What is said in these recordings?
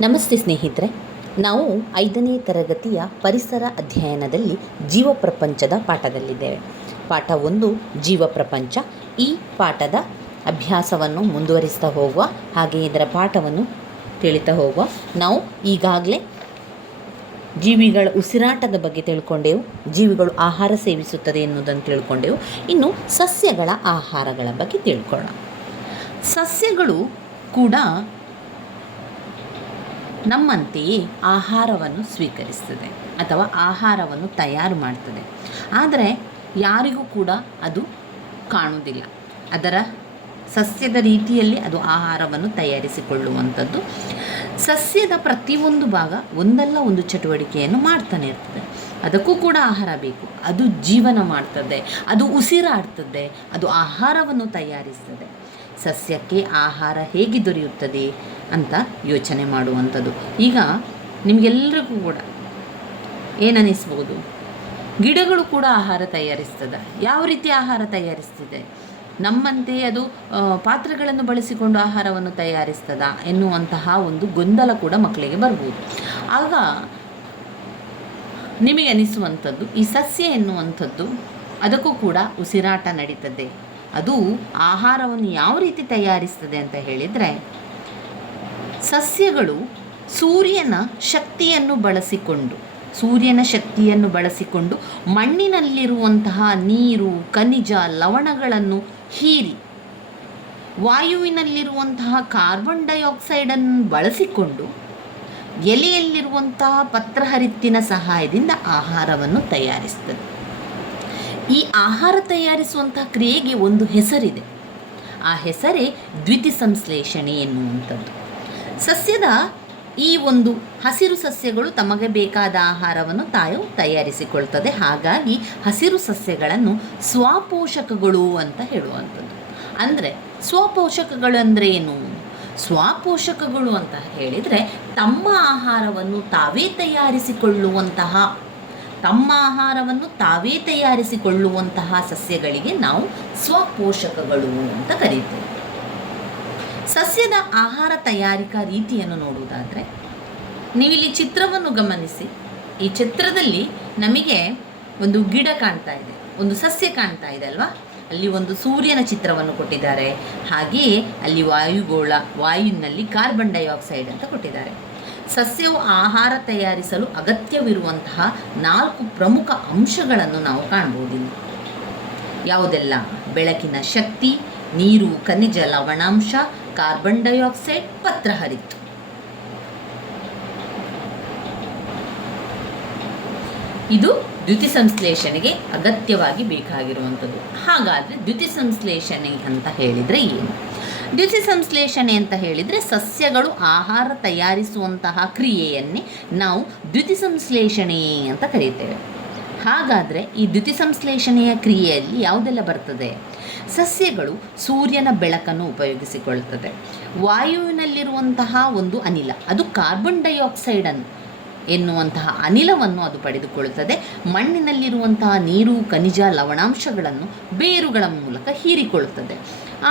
ನಮಸ್ತೆ ಸ್ನೇಹಿತರೆ, ನಾವು 5ನೇ ತರಗತಿಯ ಪರಿಸರ ಅಧ್ಯಯನದಲ್ಲಿ ಜೀವ ಪ್ರಪಂಚದ ಪಾಠದಲ್ಲಿದ್ದೇವೆ. ಪಾಠ 1 ಜೀವ ಪ್ರಪಂಚ. ಈ ಪಾಠದ ಅಭ್ಯಾಸವನ್ನು ಮುಂದುವರಿಸ್ತಾ ಹೋಗುವ, ಹಾಗೆ ಇದರ ಪಾಠವನ್ನು ತಿಳಿತಾ ಹೋಗುವ. ನಾವು ಈಗಾಗಲೇ ಜೀವಿಗಳ ಉಸಿರಾಟದ ಬಗ್ಗೆ ತಿಳ್ಕೊಂಡೆವು, ಜೀವಿಗಳು ಆಹಾರ ಸೇವಿಸುತ್ತದೆ ಎನ್ನುವುದನ್ನು ತಿಳ್ಕೊಂಡೆವು. ಇನ್ನು ಸಸ್ಯಗಳ ಆಹಾರಗಳ ಬಗ್ಗೆ ತಿಳ್ಕೊಳ್ಳೋಣ. ಸಸ್ಯಗಳು ಕೂಡ ನಮ್ಮಂತೆಯೇ ಆಹಾರವನ್ನು ಸ್ವೀಕರಿಸ್ತದೆ ಅಥವಾ ಆಹಾರವನ್ನು ತಯಾರು ಮಾಡ್ತದೆ. ಆದರೆ ಯಾರಿಗೂ ಕೂಡ ಅದು ಕಾಣುವುದಿಲ್ಲ. ಅದರ ಸಸ್ಯದ ರೀತಿಯಲ್ಲಿ ಅದು ಆಹಾರವನ್ನು ತಯಾರಿಸಿಕೊಳ್ಳುವಂಥದ್ದು. ಸಸ್ಯದ ಪ್ರತಿಯೊಂದು ಭಾಗ ಒಂದಲ್ಲ ಒಂದು ಚಟುವಟಿಕೆಯನ್ನು ಮಾಡ್ತಾನೆ ಇರ್ತದೆ. ಅದಕ್ಕೂ ಕೂಡ ಆಹಾರ ಬೇಕು. ಅದು ಜೀವನ ಮಾಡ್ತದೆ, ಅದು ಉಸಿರಾಡ್ತದೆ, ಅದು ಆಹಾರವನ್ನು ತಯಾರಿಸ್ತದೆ. ಸಸ್ಯಕ್ಕೆ ಆಹಾರ ಹೇಗೆ ದೊರೆಯುತ್ತದೆ ಅಂತ ಯೋಚನೆ ಮಾಡುವಂಥದ್ದು. ಈಗ ನಿಮಗೆಲ್ಲರಿಗೂ ಕೂಡ ಏನನ್ನಿಸ್ಬೋದು, ಗಿಡಗಳು ಕೂಡ ಆಹಾರ ತಯಾರಿಸ್ತದೆ. ಯಾವ ರೀತಿ ಆಹಾರ ತಯಾರಿಸ್ತಿದೆ? ನಮ್ಮಂತೆ ಅದು ಪಾತ್ರೆಗಳನ್ನು ಬಳಸಿಕೊಂಡು ಆಹಾರವನ್ನು ತಯಾರಿಸ್ತದ ಎನ್ನುವಂತಹ ಒಂದು ಗೊಂದಲ ಕೂಡ ಮಕ್ಕಳಿಗೆ ಬರ್ಬೋದು. ಆಗ ನಿಮಗೆ ಅನಿಸುವಂಥದ್ದು, ಈ ಸಸ್ಯ ಎನ್ನುವಂಥದ್ದು ಅದಕ್ಕೂ ಕೂಡ ಉಸಿರಾಟ ನಡೀತದೆ. ಅದು ಆಹಾರವನ್ನು ಯಾವ ರೀತಿ ತಯಾರಿಸ್ತದೆ ಅಂತ ಹೇಳಿದರೆ, ಸಸ್ಯಗಳು ಸೂರ್ಯನ ಶಕ್ತಿಯನ್ನು ಬಳಸಿಕೊಂಡು ಮಣ್ಣಿನಲ್ಲಿರುವಂತಹ ನೀರು, ಖನಿಜ, ಲವಣಗಳನ್ನು ಹೀರಿ ವಾಯುವಿನಲ್ಲಿರುವಂತಹ ಕಾರ್ಬನ್ ಡೈಆಕ್ಸೈಡನ್ನು ಬಳಸಿಕೊಂಡು ಎಲೆಯಲ್ಲಿರುವಂತಹ ಪತ್ರಹರಿತ್ತಿನ ಸಹಾಯದಿಂದ ಆಹಾರವನ್ನು ತಯಾರಿಸ್ತದೆ. ಈ ಆಹಾರ ತಯಾರಿಸುವಂತಹ ಕ್ರಿಯೆಗೆ ಒಂದು ಹೆಸರಿದೆ. ಆ ಹೆಸರೇ ದ್ಯುತಿಸಂಶ್ಲೇಷಣೆ ಎನ್ನುವಂಥದ್ದು. ಸಸ್ಯದ ಈ ಒಂದು ಹಸಿರು ಸಸ್ಯಗಳು ತಮಗೆ ಬೇಕಾದ ಆಹಾರವನ್ನು ತಾವು ತಯಾರಿಸಿಕೊಳ್ತದೆ. ಹಾಗಾಗಿ ಹಸಿರು ಸಸ್ಯಗಳನ್ನು ಸ್ವಪೋಷಕಗಳು ಅಂತ ಹೇಳುವಂಥದ್ದು. ಅಂದರೆ ಸ್ವಪೋಷಕಗಳು ಅಂದರೆ ಏನು? ಸ್ವಪೋಷಕಗಳು ಅಂತ ಹೇಳಿದರೆ ತಮ್ಮ ಆಹಾರವನ್ನು ತಯಾರಿಸಿಕೊಳ್ಳುವಂತಹ ಸಸ್ಯಗಳಿಗೆ ನಾವು ಸ್ವಪೋಷಕಗಳು ಅಂತ ಕರೀತೇವೆ. ಸಸ್ಯದ ಆಹಾರ ತಯಾರಿಕಾ ರೀತಿಯನ್ನು ನೋಡುವುದಾದರೆ, ನೀವಿಲ್ಲಿ ಚಿತ್ರವನ್ನು ಗಮನಿಸಿ. ಈ ಚಿತ್ರದಲ್ಲಿ ನಮಗೆ ಒಂದು ಗಿಡ ಕಾಣ್ತಾ ಇದೆ, ಒಂದು ಸಸ್ಯ ಕಾಣ್ತಾ ಇದೆ ಅಲ್ವಾ? ಅಲ್ಲಿ ಒಂದು ಸೂರ್ಯನ ಚಿತ್ರವನ್ನು ಕೊಟ್ಟಿದ್ದಾರೆ. ಹಾಗೆಯೇ ಅಲ್ಲಿ ವಾಯುವಿನಲ್ಲಿ ಕಾರ್ಬನ್ ಡೈಆಕ್ಸೈಡ್ ಅಂತ ಕೊಟ್ಟಿದ್ದಾರೆ. ಸಸ್ಯವು ಆಹಾರ ತಯಾರಿಸಲು ಅಗತ್ಯವಿರುವಂತಹ 4 ಪ್ರಮುಖ ಅಂಶಗಳನ್ನು ನಾವು ಕಾಣಬಹುದಿಲ್ಲ. ಯಾವುದೆಲ್ಲ? ಬೆಳಕಿನ ಶಕ್ತಿ, ನೀರು, ಖನಿಜ, ಲವಣಾಂಶ, ಕಾರ್ಬನ್ ಡೈಆಕ್ಸೈಡ್, ಪತ್ರಹರಿತ್ತು. ಇದು ದ್ಯುತಿಸಂಶ್ಲೇಷಣೆಗೆ ಅಗತ್ಯವಾಗಿ ಬೇಕಾಗಿರುವಂಥದ್ದು. ಹಾಗಾದರೆ ದ್ಯುತಿಸಂಶ್ಲೇಷಣೆ ಅಂತ ಹೇಳಿದರೆ ಏನು? ದ್ಯುತಿಸಂಶ್ಲೇಷಣೆ ಅಂತ ಹೇಳಿದರೆ ಸಸ್ಯಗಳು ಆಹಾರ ತಯಾರಿಸುವಂತಹ ಕ್ರಿಯೆಯನ್ನೇ ನಾವು ದ್ಯುತಿಸಂಶ್ಲೇಷಣೆ ಅಂತ ಕರೀತೇವೆ. ಹಾಗಾದರೆ ಈ ದ್ಯುತಿಸಂಶ್ಲೇಷಣೆಯ ಕ್ರಿಯೆಯಲ್ಲಿ ಯಾವುದೆಲ್ಲ ಬರ್ತದೆ? ಸಸ್ಯಗಳು ಸೂರ್ಯನ ಬೆಳಕನ್ನು ಉಪಯೋಗಿಸಿಕೊಳ್ಳುತ್ತದೆ. ವಾಯುವಿನಲ್ಲಿರುವಂತಹ ಒಂದು ಅನಿಲ, ಅದು ಕಾರ್ಬನ್ ಡೈಆಕ್ಸೈಡನ್ನು ಎನ್ನುವಂತಹ ಅನಿಲವನ್ನು ಅದು ಪಡೆದುಕೊಳ್ಳುತ್ತದೆ. ಮಣ್ಣಿನಲ್ಲಿರುವಂತಹ ನೀರು, ಖನಿಜ, ಲವಣಾಂಶಗಳನ್ನು ಬೇರುಗಳ ಮೂಲಕ ಹೀರಿಕೊಳ್ಳುತ್ತದೆ.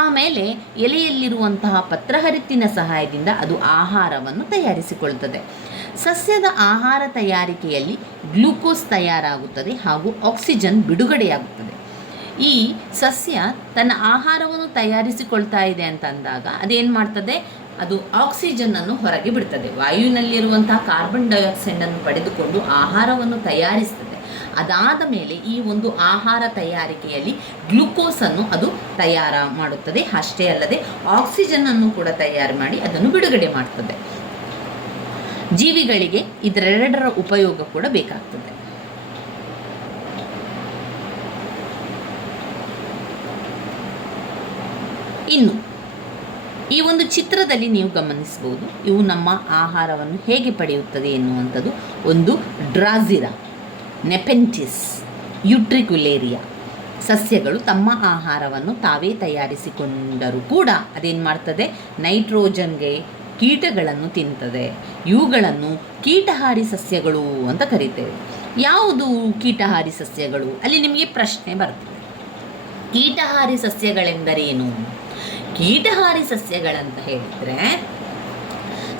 ಆಮೇಲೆ ಎಲೆಯಲ್ಲಿರುವಂತಹ ಪತ್ರಹರಿತ್ತಿನ ಸಹಾಯದಿಂದ ಅದು ಆಹಾರವನ್ನು ತಯಾರಿಸಿಕೊಳ್ಳುತ್ತದೆ. ಸಸ್ಯದ ಆಹಾರ ತಯಾರಿಕೆಯಲ್ಲಿ ಗ್ಲೂಕೋಸ್ ತಯಾರಾಗುತ್ತದೆ ಹಾಗೂ ಆಕ್ಸಿಜನ್ ಬಿಡುಗಡೆಯಾಗುತ್ತದೆ. ಈ ಸಸ್ಯ ತನ್ನ ಆಹಾರವನ್ನು ತಯಾರಿಸಿಕೊಳ್ತಾ ಇದೆ ಅಂತ ಅಂದಾಗ ಅದೇನು ಮಾಡ್ತದೆ? ಅದು ಆಕ್ಸಿಜನ್ನನ್ನು ಹೊರಗೆ ಬಿಡ್ತದೆ. ವಾಯುವಿನಲ್ಲಿರುವಂತಹ ಕಾರ್ಬನ್ ಡೈಆಕ್ಸೈಡನ್ನು ಪಡೆದುಕೊಂಡು ಆಹಾರವನ್ನು ತಯಾರಿಸ್ತದೆ. ಅದಾದ ಮೇಲೆ ಈ ಒಂದು ಆಹಾರ ತಯಾರಿಕೆಯಲ್ಲಿ ಗ್ಲೂಕೋಸನ್ನು ಅದು ತಯಾರು ಮಾಡುತ್ತದೆ. ಅಷ್ಟೇ ಅಲ್ಲದೆ ಆಕ್ಸಿಜನ್ನನ್ನು ಕೂಡ ತಯಾರು ಮಾಡಿ ಅದನ್ನು ಬಿಡುಗಡೆ ಮಾಡ್ತದೆ. ಜೀವಿಗಳಿಗೆ ಇದರೆರಡರ ಉಪಯೋಗ ಕೂಡ ಬೇಕಾಗ್ತದೆ. ಇನ್ನು ಈ ಒಂದು ಚಿತ್ರದಲ್ಲಿ ನೀವು ಗಮನಿಸಬಹುದು, ಇವು ನಮ್ಮ ಆಹಾರವನ್ನು ಹೇಗೆ ಪಡೆಯುತ್ತದೆ ಎನ್ನುವಂಥದ್ದು. ಒಂದು ಡ್ರಾಸಿರಾ, ನೆಪೆಂಥಿಸ್, ಯುಟ್ರಿಕ್ಯುಲೇರಿಯಾ ಸಸ್ಯಗಳು ತಮ್ಮ ಆಹಾರವನ್ನು ತಾವೇ ತಯಾರಿಸಿಕೊಂಡರೂ ಕೂಡ ಅದೇನು ಮಾಡ್ತದೆ? ನೈಟ್ರೋಜನ್ಗೆ ಕೀಟಗಳನ್ನು ತಿಂತದೆ. ಇವುಗಳನ್ನು ಕೀಟಹಾರಿ ಸಸ್ಯಗಳು ಅಂತ ಕರೀತೇವೆ. ಯಾವುದು ಕೀಟಹಾರಿ ಸಸ್ಯಗಳು? ಅಲ್ಲಿ ನಿಮಗೆ ಪ್ರಶ್ನೆ ಬರ್ತದೆ, ಕೀಟಹಾರಿ ಸಸ್ಯಗಳೆಂದರೇನು? ಕೀಟಹಾರಿ ಸಸ್ಯಗಳಂತ ಹೇಳಿದರೆ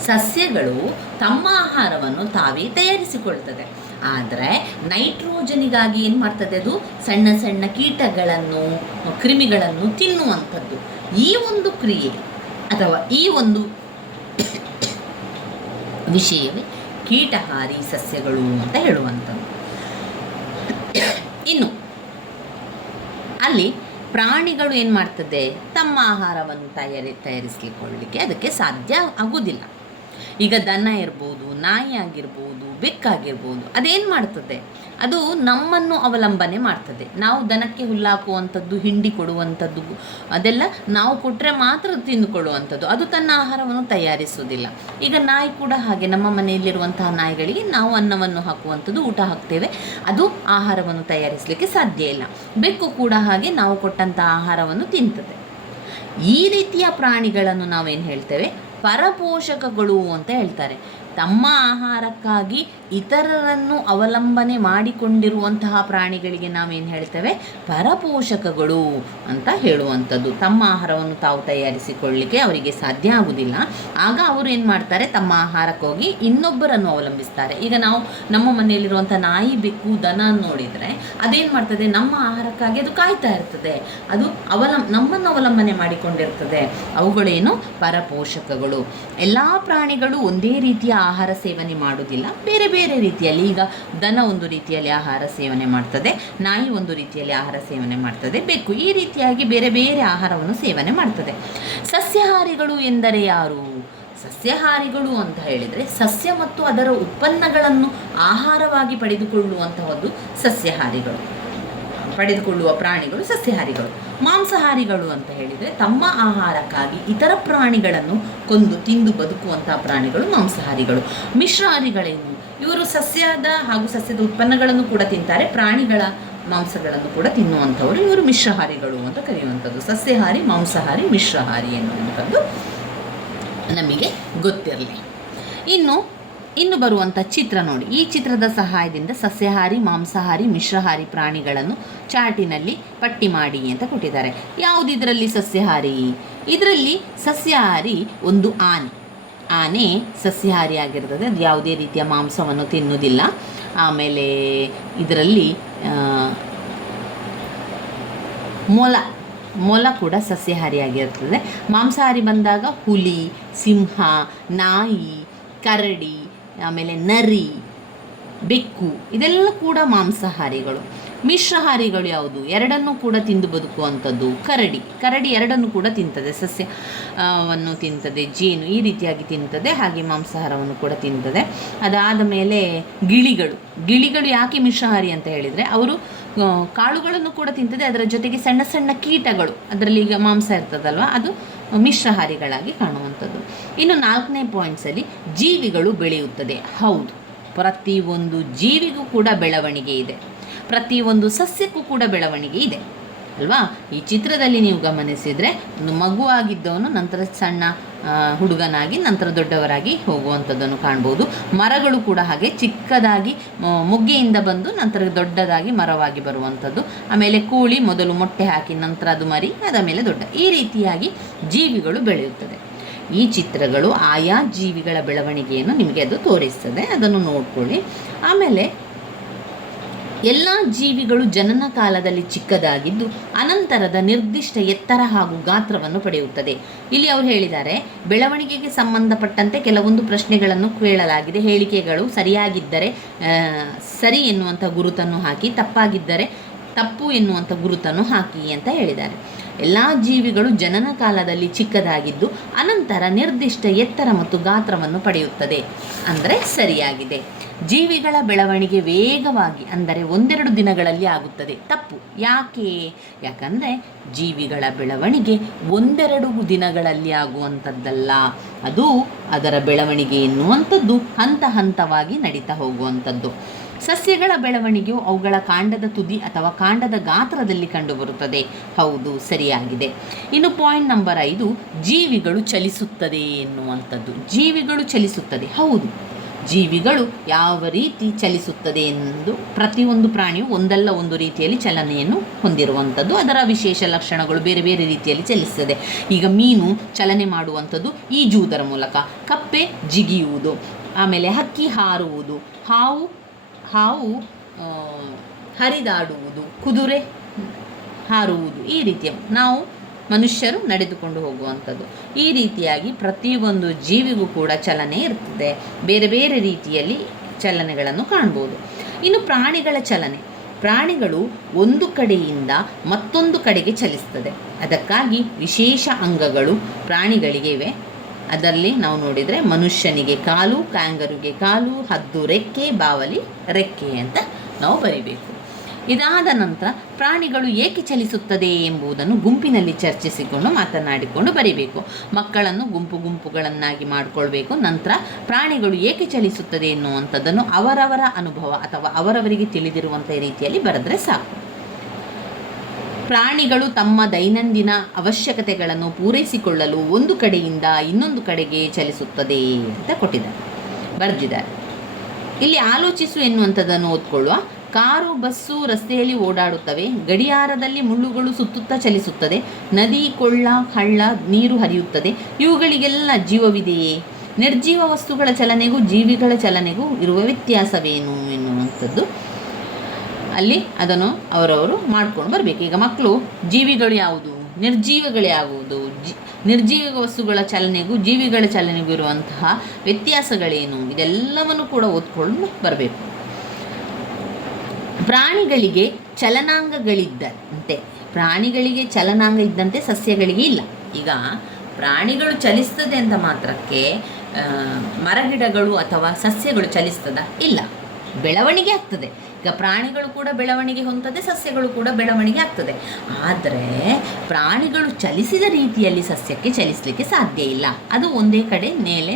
ಸಸ್ಯಗಳು ತಮ್ಮ ಆಹಾರವನ್ನು ತಾವೇ ತಯಾರಿಸಿಕೊಳ್ತದೆ. ಆದರೆ ನೈಟ್ರೋಜನಿಗಾಗಿ ಏನು ಮಾಡ್ತದೆ, ಅದು ಸಣ್ಣ ಸಣ್ಣ ಕೀಟಗಳನ್ನು, ಕ್ರಿಮಿಗಳನ್ನು ತಿನ್ನುವಂಥದ್ದು. ಈ ಒಂದು ಕ್ರಿಯೆ ಅಥವಾ ಈ ಒಂದು ವಿಷಯವೇ ಕೀಟಹಾರಿ ಸಸ್ಯಗಳು ಅಂತ ಹೇಳುವಂಥದ್ದು. ಇನ್ನು ಅಲ್ಲಿ ಪ್ರಾಣಿಗಳು ಏನು ಮಾಡ್ತದೆ, ತಮ್ಮ ಆಹಾರವನ್ನು ತಯಾರಿಸಿಕೊಳ್ಳಲಿಕ್ಕೆ ಅದಕ್ಕೆ ಸಾಧ್ಯ ಆಗುವುದಿಲ್ಲ. ಈಗ ದನ ಇರ್ಬೋದು, ನಾಯಿ ಆಗಿರ್ಬೋದು, ಬೆಕ್ಕಾಗಿರ್ಬೋದು, ಅದೇನು ಮಾಡ್ತದೆ, ಅದು ನಮ್ಮನ್ನು ಅವಲಂಬನೆ ಮಾಡ್ತದೆ. ನಾವು ದನಕ್ಕೆ ಹುಲ್ಲಾಕುವಂಥದ್ದು, ಹಿಂಡಿ ಕೊಡುವಂಥದ್ದು, ಅದೆಲ್ಲ ನಾವು ಕೊಟ್ಟರೆ ಮಾತ್ರ ತಿಂದುಕೊಳ್ಳುವಂಥದ್ದು. ಅದು ತನ್ನ ಆಹಾರವನ್ನು ತಯಾರಿಸುವುದಿಲ್ಲ. ಈಗ ನಾಯಿ ಕೂಡ ಹಾಗೆ, ನಮ್ಮ ಮನೆಯಲ್ಲಿರುವಂತಹ ನಾಯಿಗಳಿಗೆ ನಾವು ಅನ್ನವನ್ನು ಹಾಕುವಂಥದ್ದು, ಊಟ ಹಾಕ್ತೇವೆ, ಅದು ಆಹಾರವನ್ನು ತಯಾರಿಸಲಿಕ್ಕೆ ಸಾಧ್ಯ ಇಲ್ಲ. ಬೆಕ್ಕು ಕೂಡ ಹಾಗೆ ನಾವು ಕೊಟ್ಟಂತಹ ಆಹಾರವನ್ನು ತಿಂತದೆ. ಈ ರೀತಿಯ ಪ್ರಾಣಿಗಳನ್ನು ನಾವೇನು ಹೇಳ್ತೇವೆ, ಪರಪೋಷಕಗಳು ಅಂತ ಹೇಳ್ತಾರೆ. ತಮ್ಮ ಆಹಾರಕ್ಕಾಗಿ ಇತರರನ್ನು ಅವಲಂಬನೆ ಮಾಡಿಕೊಂಡಿರುವಂತಹ ಪ್ರಾಣಿಗಳಿಗೆ ನಾವೇನು ಹೇಳ್ತೇವೆ, ಪರಪೋಷಕಗಳು ಅಂತ ಹೇಳುವಂಥದ್ದು. ತಮ್ಮ ಆಹಾರವನ್ನು ತಾವು ತಯಾರಿಸಿಕೊಳ್ಳಲಿಕ್ಕೆ ಅವರಿಗೆ ಸಾಧ್ಯ ಆಗುವುದಿಲ್ಲ. ಆಗ ಅವರು ಏನು ಮಾಡ್ತಾರೆ, ತಮ್ಮ ಆಹಾರಕ್ಕೋಗಿ ಇನ್ನೊಬ್ಬರನ್ನು ಅವಲಂಬಿಸ್ತಾರೆ. ಈಗ ನಾವು ನಮ್ಮ ಮನೆಯಲ್ಲಿರುವಂಥ ನಾಯಿ, ಬೆಕ್ಕು, ದನ ನೋಡಿದರೆ ಅದೇನು ಮಾಡ್ತದೆ, ನಮ್ಮ ಆಹಾರಕ್ಕಾಗಿ ಅದು ಕಾಯ್ತಾ ಇರ್ತದೆ. ಅದು ನಮ್ಮನ್ನು ಅವಲಂಬನೆ ಮಾಡಿಕೊಂಡಿರ್ತದೆ. ಅವುಗಳೇನು ಪರಪೋಷಕಗಳು. ಎಲ್ಲ ಪ್ರಾಣಿಗಳು ಒಂದೇ ರೀತಿಯ ಆಹಾರ ಸೇವನೆ ಮಾಡುವುದಿಲ್ಲ, ಬೇರೆ ಬೇರೆ ರೀತಿಯಲ್ಲಿ. ಈಗ ದನ ಒಂದು ರೀತಿಯಲ್ಲಿ ಆಹಾರ ಸೇವನೆ ಮಾಡ್ತದೆ, ನಾಯಿ ಒಂದು ರೀತಿಯಲ್ಲಿ ಆಹಾರ ಸೇವನೆ ಮಾಡ್ತದೆ, ಬೆಕ್ಕು ಈ ರೀತಿಯಾಗಿ ಬೇರೆ ಬೇರೆ ಆಹಾರವನ್ನು ಸೇವನೆ ಮಾಡ್ತದೆ. ಸಸ್ಯಾಹಾರಿಗಳು ಎಂದರೆ ಯಾರು? ಸಸ್ಯಾಹಾರಿಗಳು ಅಂತ ಹೇಳಿದರೆ ಸಸ್ಯ ಮತ್ತು ಅದರ ಉತ್ಪನ್ನಗಳನ್ನು ಆಹಾರವಾಗಿ ಪಡೆದುಕೊಳ್ಳುವಂತಹದ್ದು ಪಡೆದುಕೊಳ್ಳುವ ಪ್ರಾಣಿಗಳು ಸಸ್ಯಾಹಾರಿಗಳು. ಮಾಂಸಾಹಾರಿಗಳು ಅಂತ ಹೇಳಿದರೆ ತಮ್ಮ ಆಹಾರಕ್ಕಾಗಿ ಇತರ ಪ್ರಾಣಿಗಳನ್ನು ಕೊಂದು ತಿಂದು ಬದುಕುವಂತಹ ಪ್ರಾಣಿಗಳು ಮಾಂಸಾಹಾರಿಗಳು. ಮಿಶ್ರಹಾರಿಗಳೇನು? ಇವರು ಸಸ್ಯದ ಹಾಗೂ ಸಸ್ಯದ ಉತ್ಪನ್ನಗಳನ್ನು ಕೂಡ ತಿಂತಾರೆ, ಪ್ರಾಣಿಗಳ ಮಾಂಸಗಳನ್ನು ಕೂಡ ತಿನ್ನುವಂಥವರು. ಇವರು ಮಿಶ್ರಹಾರಿಗಳು ಅಂತ ಕರೆಯುವಂಥದ್ದು. ಸಸ್ಯಾಹಾರಿ, ಮಾಂಸಾಹಾರಿ, ಮಿಶ್ರಹಾರಿ ಎನ್ನುವಂಥದ್ದು ನಮಗೆ ಗೊತ್ತಿರಲಿ. ಇನ್ನು ಬರುವಂಥ ಚಿತ್ರ ನೋಡಿ. ಈ ಚಿತ್ರದ ಸಹಾಯದಿಂದ ಸಸ್ಯಾಹಾರಿ, ಮಾಂಸಾಹಾರಿ, ಮಿಶ್ರಹಾರಿ ಪ್ರಾಣಿಗಳನ್ನು ಚಾರ್ಟಿನಲ್ಲಿ ಪಟ್ಟಿ ಮಾಡಿ ಅಂತ ಕೊಟ್ಟಿದ್ದಾರೆ. ಯಾವುದಿದರಲ್ಲಿ ಸಸ್ಯಾಹಾರಿ? ಇದರಲ್ಲಿ ಸಸ್ಯಾಹಾರಿ ಒಂದು ಆನೆ ಸಸ್ಯಾಹಾರಿ ಆಗಿರ್ತದೆ. ಅದು ಯಾವುದೇ ರೀತಿಯ ಮಾಂಸವನ್ನು ತಿನ್ನುವುದಿಲ್ಲ. ಆಮೇಲೆ ಇದರಲ್ಲಿ ಮೊಲ ಕೂಡ ಸಸ್ಯಾಹಾರಿಯಾಗಿರ್ತದೆ. ಮಾಂಸಾಹಾರಿ ಬಂದಾಗ ಹುಲಿ, ಸಿಂಹ, ನಾಯಿ, ಕರಡಿ, ಆಮೇಲೆ ನರಿ, ಬೆಕ್ಕು, ಇದೆಲ್ಲ ಕೂಡ ಮಾಂಸಾಹಾರಿಗಳು. ಮಿಶ್ರಹಾರಿಗಳು ಯಾವುದು? ಎರಡನ್ನೂ ಕೂಡ ತಿಂದು ಬದುಕುವಂಥದ್ದು. ಕರಡಿ ಎರಡನ್ನೂ ಕೂಡ ತಿಂತದೆ. ಸಸ್ಯವನ್ನು ತಿಂತದೆ, ಜೇನು ಈ ರೀತಿಯಾಗಿ ತಿಂತದೆ, ಹಾಗೆ ಮಾಂಸಾಹಾರವನ್ನು ಕೂಡ ತಿಂತದೆ. ಅದಾದ ಮೇಲೆ ಗಿಳಿಗಳು ಯಾಕೆ ಮಿಶ್ರಹಾರಿ ಅಂತ ಹೇಳಿದರೆ, ಅವರು ಕಾಳುಗಳನ್ನು ಕೂಡ ತಿಂತದೆ, ಅದರ ಜೊತೆಗೆ ಸಣ್ಣ ಸಣ್ಣ ಕೀಟಗಳು, ಅದರಲ್ಲಿ ಈಗ ಮಾಂಸ ಇರ್ತದಲ್ವ, ಅದು ಮಿಶ್ರಹಾರಿಗಳಾಗಿ ಕಾಣುವಂಥದ್ದು. ಇನ್ನು 4ನೇ ಪಾಯಿಂಟ್ಸಲ್ಲಿ ಜೀವಿಗಳು ಬೆಳೆಯುತ್ತದೆ. ಹೌದು, ಪ್ರತಿಯೊಂದು ಜೀವಿಗೂ ಕೂಡ ಬೆಳವಣಿಗೆ ಇದೆ, ಪ್ರತಿಯೊಂದು ಸಸ್ಯಕ್ಕೂ ಕೂಡ ಬೆಳವಣಿಗೆ ಇದೆ ಅಲ್ವಾ? ಈ ಚಿತ್ರದಲ್ಲಿ ನೀವು ಗಮನಿಸಿದರೆ ಒಂದು ಮಗುವಾಗಿದ್ದವನು ನಂತರ ಸಣ್ಣ ಹುಡುಗನಾಗಿ ನಂತರ ದೊಡ್ಡವರಾಗಿ ಹೋಗುವಂಥದ್ದನ್ನು ಕಾಣ್ಬೋದು. ಮರಗಳು ಕೂಡ ಹಾಗೆ ಚಿಕ್ಕದಾಗಿ ಮೊಗ್ಗೆಯಿಂದ ಬಂದು ನಂತರ ದೊಡ್ಡದಾಗಿ ಮರವಾಗಿ ಬರುವಂಥದ್ದು. ಆಮೇಲೆ ಕೋಳಿ ಮೊದಲು ಮೊಟ್ಟೆ ಹಾಕಿ ನಂತರ ಅದು ಮರಿ, ಅದ ಮೇಲೆ ದೊಡ್ಡ, ಈ ರೀತಿಯಾಗಿ ಜೀವಿಗಳು ಬೆಳೆಯುತ್ತದೆ. ಈ ಚಿತ್ರಗಳು ಆಯಾ ಜೀವಿಗಳ ಬೆಳವಣಿಗೆಯನ್ನು ನಿಮಗೆ ಅದು ತೋರಿಸ್ತದೆ, ಅದನ್ನು ನೋಡ್ಕೊಳ್ಳಿ. ಆಮೇಲೆ ಎಲ್ಲ ಜೀವಿಗಳು ಜನನ ಕಾಲದಲ್ಲಿ ಚಿಕ್ಕದಾಗಿದ್ದು ಅನಂತರದ ನಿರ್ದಿಷ್ಟ ಎತ್ತರ ಹಾಗೂ ಗಾತ್ರವನ್ನು ಪಡೆಯುತ್ತದೆ. ಇಲ್ಲಿ ಅವರು ಹೇಳಿದ್ದಾರೆ, ಬೆಳವಣಿಗೆಗೆ ಸಂಬಂಧಪಟ್ಟಂತೆ ಕೆಲವೊಂದು ಪ್ರಶ್ನೆಗಳನ್ನು ಕೇಳಲಾಗಿದೆ. ಹೇಳಿಕೆಗಳು ಸರಿಯಾಗಿದ್ದರೆ ಸರಿ ಎನ್ನುವಂಥ ಗುರುತನ್ನು ಹಾಕಿ, ತಪ್ಪಾಗಿದ್ದರೆ ತಪ್ಪು ಎನ್ನುವಂಥ ಗುರುತನ್ನು ಹಾಕಿ ಅಂತ ಹೇಳಿದ್ದಾರೆ. ಎಲ್ಲ ಜೀವಿಗಳು ಜನನ ಕಾಲದಲ್ಲಿ ಚಿಕ್ಕದಾಗಿದ್ದು ಅನಂತರ ನಿರ್ದಿಷ್ಟ ಎತ್ತರ ಮತ್ತು ಗಾತ್ರವನ್ನು ಪಡೆಯುತ್ತದೆ ಅಂದರೆ ಸರಿಯಾಗಿದೆ. ಜೀವಿಗಳ ಬೆಳವಣಿಗೆ ವೇಗವಾಗಿ ಅಂದರೆ 1-2 ದಿನಗಳಲ್ಲಿ ಆಗುತ್ತದೆ. ತಪ್ಪು. ಯಾಕಂದರೆ ಜೀವಿಗಳ ಬೆಳವಣಿಗೆ 1-2 ದಿನಗಳಲ್ಲಿ ಆಗುವಂಥದ್ದಲ್ಲ. ಅದು ಅದರ ಬೆಳವಣಿಗೆ ಎನ್ನುವಂಥದ್ದು ಹಂತ ಹಂತವಾಗಿ ನಡೀತಾ ಹೋಗುವಂಥದ್ದು. ಸಸ್ಯಗಳ ಬೆಳವಣಿಗೆಯು ಅವುಗಳ ಕಾಂಡದ ತುದಿ ಅಥವಾ ಕಾಂಡದ ಗಾತ್ರದಲ್ಲಿ ಕಂಡುಬರುತ್ತದೆ. ಹೌದು, ಸರಿಯಾಗಿದೆ. ಇನ್ನು ಪಾಯಿಂಟ್ ನಂಬರ್ 5, ಜೀವಿಗಳು ಚಲಿಸುತ್ತದೆ ಎನ್ನುವಂಥದ್ದು. ಜೀವಿಗಳು ಚಲಿಸುತ್ತದೆ. ಹೌದು, ಜೀವಿಗಳು ಯಾವ ರೀತಿ ಚಲಿಸುತ್ತದೆ ಎಂದು ಪ್ರತಿಯೊಂದು ಪ್ರಾಣಿಯು ಒಂದಲ್ಲ ಒಂದು ರೀತಿಯಲ್ಲಿ ಚಲನೆಯನ್ನು ಹೊಂದಿರುವಂಥದ್ದು. ಅದರ ವಿಶೇಷ ಲಕ್ಷಣಗಳು ಬೇರೆ ಬೇರೆ ರೀತಿಯಲ್ಲಿ ಚಲಿಸ್ತದೆ. ಈಗ ಮೀನು ಚಲನೆ ಮಾಡುವಂಥದ್ದು ಈಜುವುದರ ಮೂಲಕ, ಕಪ್ಪೆ ಜಿಗಿಯುವುದು, ಆಮೇಲೆ ಹಕ್ಕಿ ಹಾರುವುದು, ಹಾವು ಹರಿದಾಡುವುದು, ಕುದುರೆ ಹಾರುವುದು, ಈ ರೀತಿಯ ನಾವು ಮನುಷ್ಯರು ನಡೆದುಕೊಂಡು ಹೋಗುವಂಥದ್ದು. ಈ ರೀತಿಯಾಗಿ ಪ್ರತಿಯೊಂದು ಜೀವಿಗೂ ಕೂಡ ಚಲನೆ ಇರ್ತದೆ. ಬೇರೆ ಬೇರೆ ರೀತಿಯಲ್ಲಿ ಚಲನೆಗಳನ್ನು ಕಾಣ್ಬೋದು. ಇನ್ನು ಪ್ರಾಣಿಗಳ ಚಲನೆ, ಪ್ರಾಣಿಗಳು ಒಂದು ಕಡೆಯಿಂದ ಮತ್ತೊಂದು ಕಡೆಗೆ ಚಲಿಸ್ತದೆ. ಅದಕ್ಕಾಗಿ ವಿಶೇಷ ಅಂಗಗಳು ಪ್ರಾಣಿಗಳಿಗೆ ಇವೆ. ಅದರಲ್ಲಿ ನಾವು ನೋಡಿದರೆ ಮನುಷ್ಯನಿಗೆ ಕಾಲು, ಕ್ಯಾಂಗರುಗೆ ಕಾಲು, ಹದ್ದು ರೆಕ್ಕೆ, ಬಾವಲಿ ರೆಕ್ಕೆ ಅಂತ ನಾವು ಬರಿಬೇಕು. ಇದಾದ ನಂತರ ಪ್ರಾಣಿಗಳು ಏಕೆ ಚಲಿಸುತ್ತದೆ ಎಂಬುದನ್ನು ಗುಂಪಿನಲ್ಲಿ ಚರ್ಚಿಸಿಕೊಂಡು ಮಾತನಾಡಿಕೊಂಡು ಬರೀಬೇಕು. ಮಕ್ಕಳನ್ನು ಗುಂಪುಗಳನ್ನಾಗಿ ಮಾಡಿಕೊಳ್ಬೇಕು. ನಂತರ ಪ್ರಾಣಿಗಳು ಏಕೆ ಚಲಿಸುತ್ತದೆ ಎನ್ನುವಂಥದ್ದನ್ನು ಅವರವರ ಅನುಭವ ಅಥವಾ ಅವರವರಿಗೆ ತಿಳಿದಿರುವಂಥ ರೀತಿಯಲ್ಲಿ ಬರೆದ್ರೆ ಸಾಕು. ಪ್ರಾಣಿಗಳು ತಮ್ಮ ದೈನಂದಿನ ಅವಶ್ಯಕತೆಗಳನ್ನು ಪೂರೈಸಿಕೊಳ್ಳಲು ಒಂದು ಕಡೆಯಿಂದ ಇನ್ನೊಂದು ಕಡೆಗೆ ಚಲಿಸುತ್ತದೆ ಅಂತ ಬರೆದಿದ್ದಾರೆ. ಇಲ್ಲಿ ಆಲೋಚಿಸು ಎನ್ನುವಂಥದ್ದನ್ನು ಓದ್ಕೊಳ್ಳುವ. ಕಾರು, ಬಸ್ಸು ರಸ್ತೆಯಲ್ಲಿ ಓಡಾಡುತ್ತವೆ. ಗಡಿಯಾರದಲ್ಲಿ ಮುಳ್ಳುಗಳು ಸುತ್ತುತ್ತಾ ಚಲಿಸುತ್ತದೆ. ನದಿ, ಕೊಳ್ಳ, ಹಳ್ಳ, ನೀರು ಹರಿಯುತ್ತದೆ. ಇವುಗಳಿಗೆಲ್ಲ ಜೀವವಿದೆಯೇ? ನಿರ್ಜೀವ ವಸ್ತುಗಳ ಚಲನೆಗೂ ಜೀವಿಗಳ ಚಲನೆಗೂ ಇರುವ ವ್ಯತ್ಯಾಸವೇನು ಎನ್ನುವಂಥದ್ದು ಅಲ್ಲಿ ಅದನ್ನು ಅವರವರು ಮಾಡ್ಕೊಂಡು ಬರಬೇಕು. ಈಗ ಮಕ್ಕಳು ಜೀವಿಗಳು ಯಾವುದು, ನಿರ್ಜೀವಗಳು ಯಾವುದು, ನಿರ್ಜೀವ ವಸ್ತುಗಳ ಚಲನೆಗೂ ಜೀವಿಗಳ ಚಲನೆಗೂ ಇರುವಂತಹ ವ್ಯತ್ಯಾಸಗಳೇನು, ಇದೆಲ್ಲವನ್ನು ಕೂಡ ಓದ್ಕೊಂಡು ಬರಬೇಕು. ಪ್ರಾಣಿಗಳಿಗೆ ಚಲನಾಂಗ ಇದ್ದಂತೆ ಸಸ್ಯಗಳಿಗೆ ಇಲ್ಲ. ಈಗ ಪ್ರಾಣಿಗಳು ಚಲಿಸ್ತದೆ ಅಂತ ಮಾತ್ರಕ್ಕೆ ಮರಗಿಡಗಳು ಅಥವಾ ಸಸ್ಯಗಳು ಚಲಿಸ್ತದ? ಇಲ್ಲ, ಬೆಳವಣಿಗೆ ಆಗ್ತದೆ. ಈಗ ಪ್ರಾಣಿಗಳು ಕೂಡ ಬೆಳವಣಿಗೆ ಹೊಂದದೆ, ಸಸ್ಯಗಳು ಕೂಡ ಬೆಳವಣಿಗೆ ಆಗ್ತದೆ. ಆದರೆ ಪ್ರಾಣಿಗಳು ಚಲಿಸಿದ ರೀತಿಯಲ್ಲಿ ಸಸ್ಯಕ್ಕೆ ಚಲಿಸಲಿಕ್ಕೆ ಸಾಧ್ಯ ಇಲ್ಲ. ಅದು ಒಂದೇ ಕಡೆ